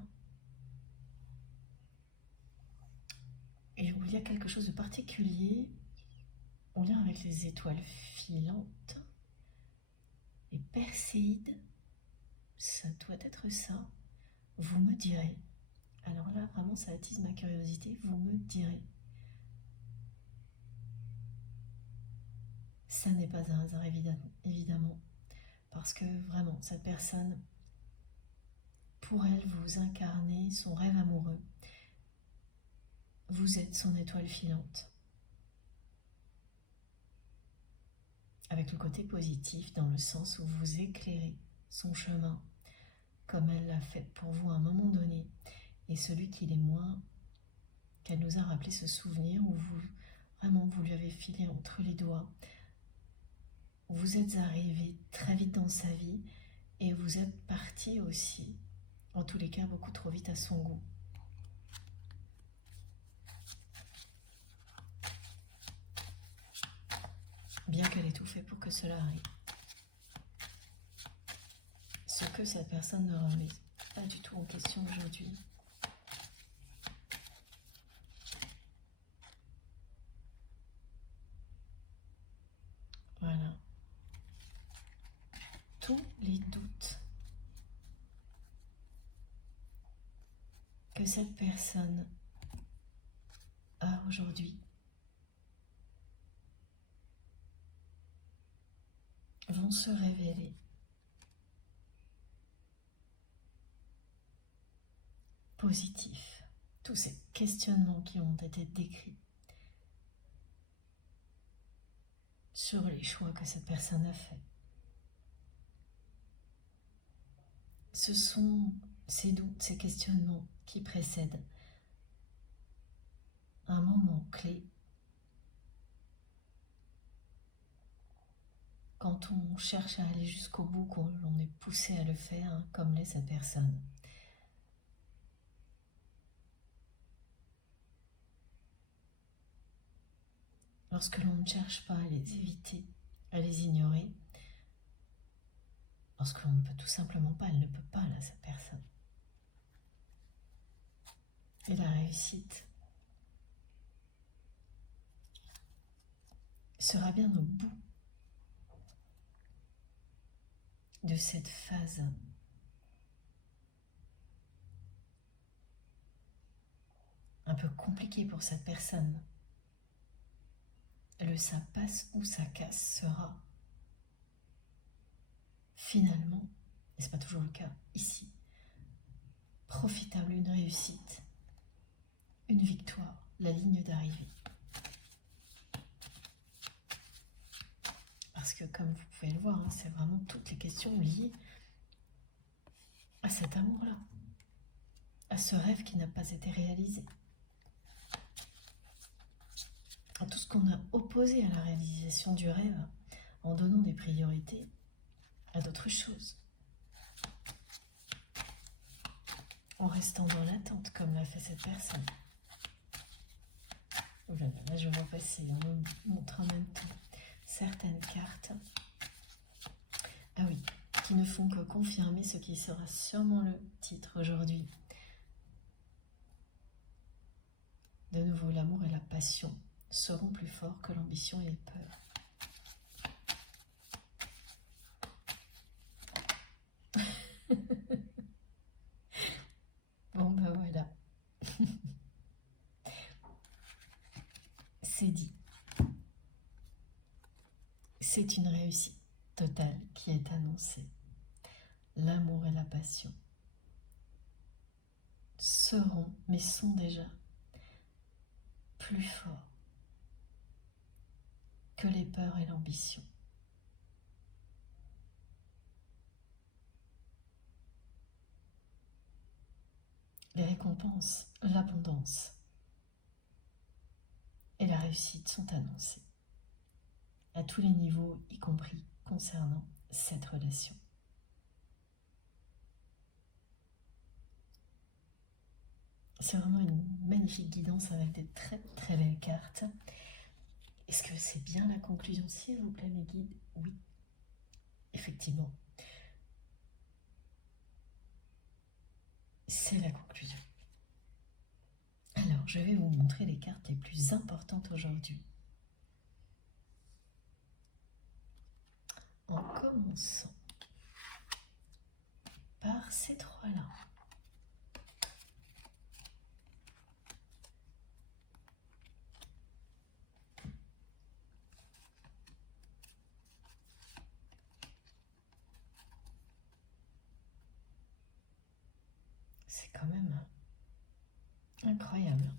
et où il y a quelque chose de particulier en lien avec les étoiles filantes, les perséides, ça doit être ça, vous me direz. Alors là, vraiment, ça attise ma curiosité, vous me direz. Ça n'est pas un hasard, évidemment, parce que vraiment, cette personne, pour elle, vous incarnez son rêve amoureux. Vous êtes son étoile filante. Avec le côté positif, dans le sens où vous éclairez son chemin, comme elle l'a fait pour vous à un moment donné, et celui qui l'est moins, qu'elle nous a rappelé ce souvenir où vous lui avez filé entre les doigts. Vous êtes arrivé très vite dans sa vie et vous êtes parti aussi, en tous les cas beaucoup trop vite à son goût. Bien qu'elle ait tout fait pour que cela arrive. Ce que cette personne ne remet pas du tout en question aujourd'hui. Voilà. Tous les doutes que cette personne aujourd'hui vont se révéler positifs. Tous ces questionnements qui ont été décrits sur les choix que cette personne a faits. Ce sont ces doutes, ces questionnements qui précèdent un moment clé quand on cherche à aller jusqu'au bout, qu'on l'on est poussé à le faire, hein, comme l'est cette personne. Lorsque l'on ne cherche pas à les éviter, à les ignorer, lorsque l'on ne peut tout simplement pas, elle ne peut pas, là, cette personne. Et la réussite sera bien au bout de cette phase un peu compliquée pour cette personne. Le ça passe ou ça casse sera finalement, et ce n'est pas toujours le cas ici, profitable, une réussite, une victoire, la ligne d'arrivée. Parce que comme vous pouvez le voir, hein, c'est vraiment toutes les questions liées à cet amour-là, à ce rêve qui n'a pas été réalisé, à tout ce qu'on a opposé à la réalisation du rêve en donnant des priorités à d'autres choses, en restant dans l'attente comme l'a fait cette personne. Voilà, là je vais passer, on me montre en même temps certaines cartes, ah oui, qui ne font que confirmer ce qui sera sûrement le titre aujourd'hui. De nouveau, l'amour et la passion seront plus forts que l'ambition et les peurs. Bon ben voilà, c'est dit. C'est une réussite totale qui est annoncée. L'amour et la passion seront, mais sont déjà, plus forts que les peurs et l'ambition. Les récompenses, l'abondance et la réussite sont annoncées à tous les niveaux, y compris concernant cette relation. C'est vraiment une magnifique guidance avec des très très belles cartes. Est-ce que c'est bien la conclusion, s'il vous plaît, mes guides? Oui, effectivement. C'est la conclusion. Alors, je vais vous montrer les cartes les plus importantes aujourd'hui. En commençant par ces trois-là. C'est quand même incroyable.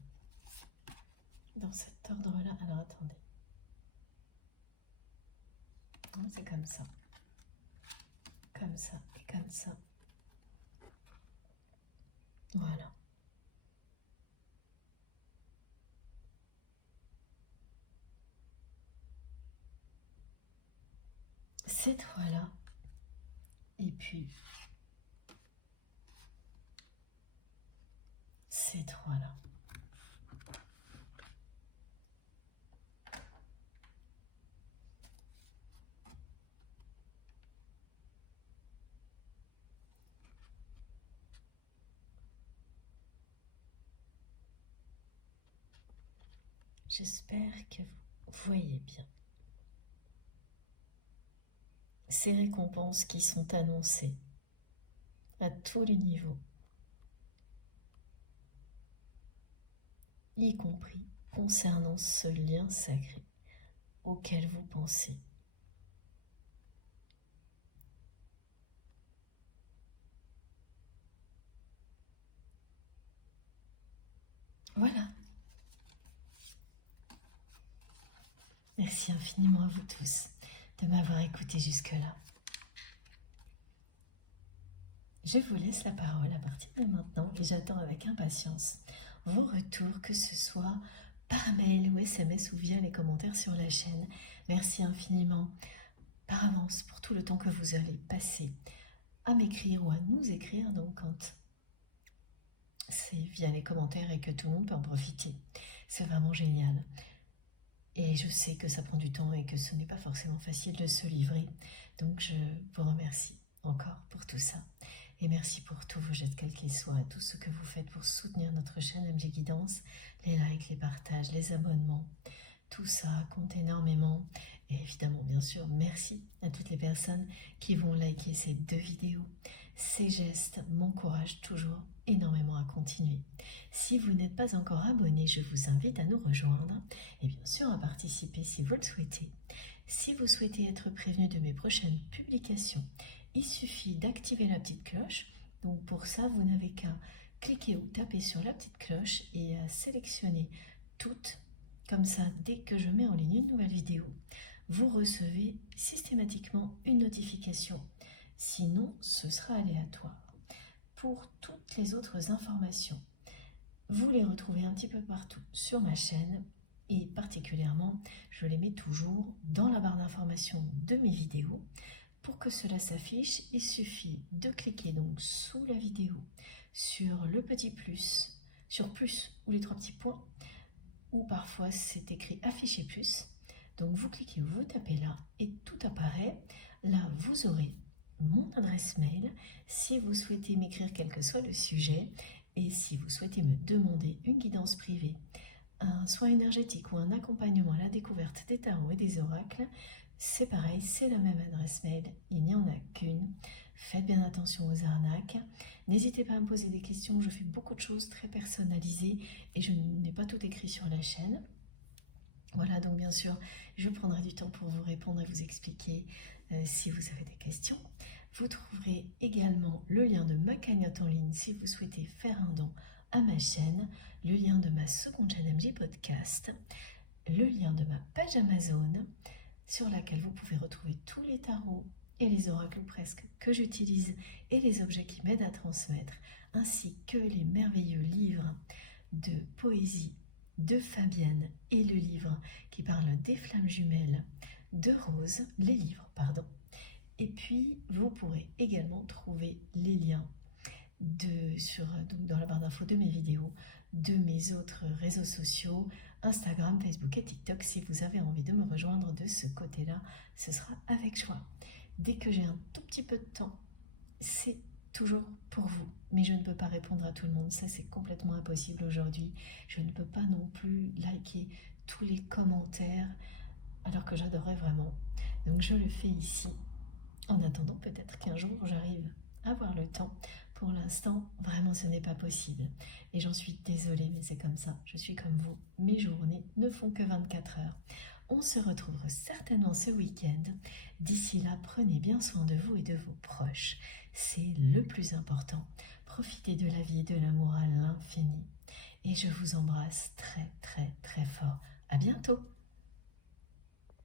Dans cet ordre-là, alors attendez. C'est comme ça et comme ça. Voilà. Ces trois-là, et puis ces trois-là. J'espère que vous voyez bien ces récompenses qui sont annoncées à tous les niveaux, y compris concernant ce lien sacré auquel vous pensez. Voilà. Merci infiniment à vous tous de m'avoir écouté jusque-là. Je vous laisse la parole à partir de maintenant et j'attends avec impatience vos retours, que ce soit par mail ou SMS ou via les commentaires sur la chaîne. Merci infiniment par avance pour tout le temps que vous avez passé à m'écrire ou à nous écrire, donc quand c'est via les commentaires et que tout le monde peut en profiter. C'est vraiment génial. Et je sais que ça prend du temps et que ce n'est pas forcément facile de se livrer. Donc je vous remercie encore pour tout ça. Et merci pour tous vos gestes, quels qu'ils soient, tout ce que vous faites pour soutenir notre chaîne MJ Guidance, les likes, les partages, les abonnements. Tout ça compte énormément. Et évidemment, bien sûr, merci à toutes les personnes qui vont liker ces 2 vidéos. Ces gestes m'encouragent toujours énormément à continuer. Si vous n'êtes pas encore abonné, je vous invite à nous rejoindre et bien sûr à participer si vous le souhaitez. Si vous souhaitez être prévenu de mes prochaines publications, il suffit d'activer la petite cloche. Donc pour ça, vous n'avez qu'à cliquer ou taper sur la petite cloche et à sélectionner toutes. Comme ça, dès que je mets en ligne une nouvelle vidéo, vous recevez systématiquement une notification. Sinon, ce sera aléatoire. Pour toutes les autres informations, vous les retrouvez un petit peu partout sur ma chaîne et particulièrement, je les mets toujours dans la barre d'information de mes vidéos. Pour que cela s'affiche, il suffit de cliquer donc sous la vidéo sur le petit plus, sur plus ou les 3 petits points, ou parfois c'est écrit afficher plus. Donc vous cliquez ou vous tapez là et tout apparaît. Là, vous aurez mon adresse mail si vous souhaitez m'écrire quel que soit le sujet et si vous souhaitez me demander une guidance privée, un soin énergétique ou un accompagnement à la découverte des tarots et des oracles. C'est pareil, c'est la même adresse mail, il n'y en a qu'une. Faites bien attention aux arnaques. N'hésitez pas à me poser des questions, je fais beaucoup de choses très personnalisées et je n'ai pas tout écrit sur la chaîne. Voilà, donc bien sûr, je prendrai du temps pour vous répondre et vous expliquer si vous avez des questions. Vous trouverez également le lien de ma cagnotte en ligne si vous souhaitez faire un don à ma chaîne, le lien de ma seconde chaîne MJ Podcast, le lien de ma page Amazon, sur laquelle vous pouvez retrouver tous les tarots et les oracles presque que j'utilise et les objets qui m'aident à transmettre, ainsi que les merveilleux livres de poésie de Fabienne et le livre qui parle des flammes jumelles de Rose, les livres, pardon. Et puis, vous pourrez également trouver les liens donc dans la barre d'infos de mes vidéos, de mes autres réseaux sociaux, Instagram, Facebook et TikTok. Si vous avez envie de me rejoindre de ce côté-là, ce sera avec joie. Dès que j'ai un tout petit peu de temps, c'est toujours pour vous. Mais je ne peux pas répondre à tout le monde, ça c'est complètement impossible aujourd'hui. Je ne peux pas non plus liker tous les commentaires, alors que j'adorerais vraiment. Donc je le fais ici, en attendant peut-être qu'un jour j'arrive à avoir le temps. Pour l'instant, vraiment ce n'est pas possible. Et j'en suis désolée, mais c'est comme ça. Je suis comme vous. Mes journées ne font que 24 heures. On se retrouve certainement ce week-end. D'ici là, prenez bien soin de vous et de vos proches. C'est le plus important. Profitez de la vie et de l'amour à l'infini. Et je vous embrasse très très très fort. À bientôt.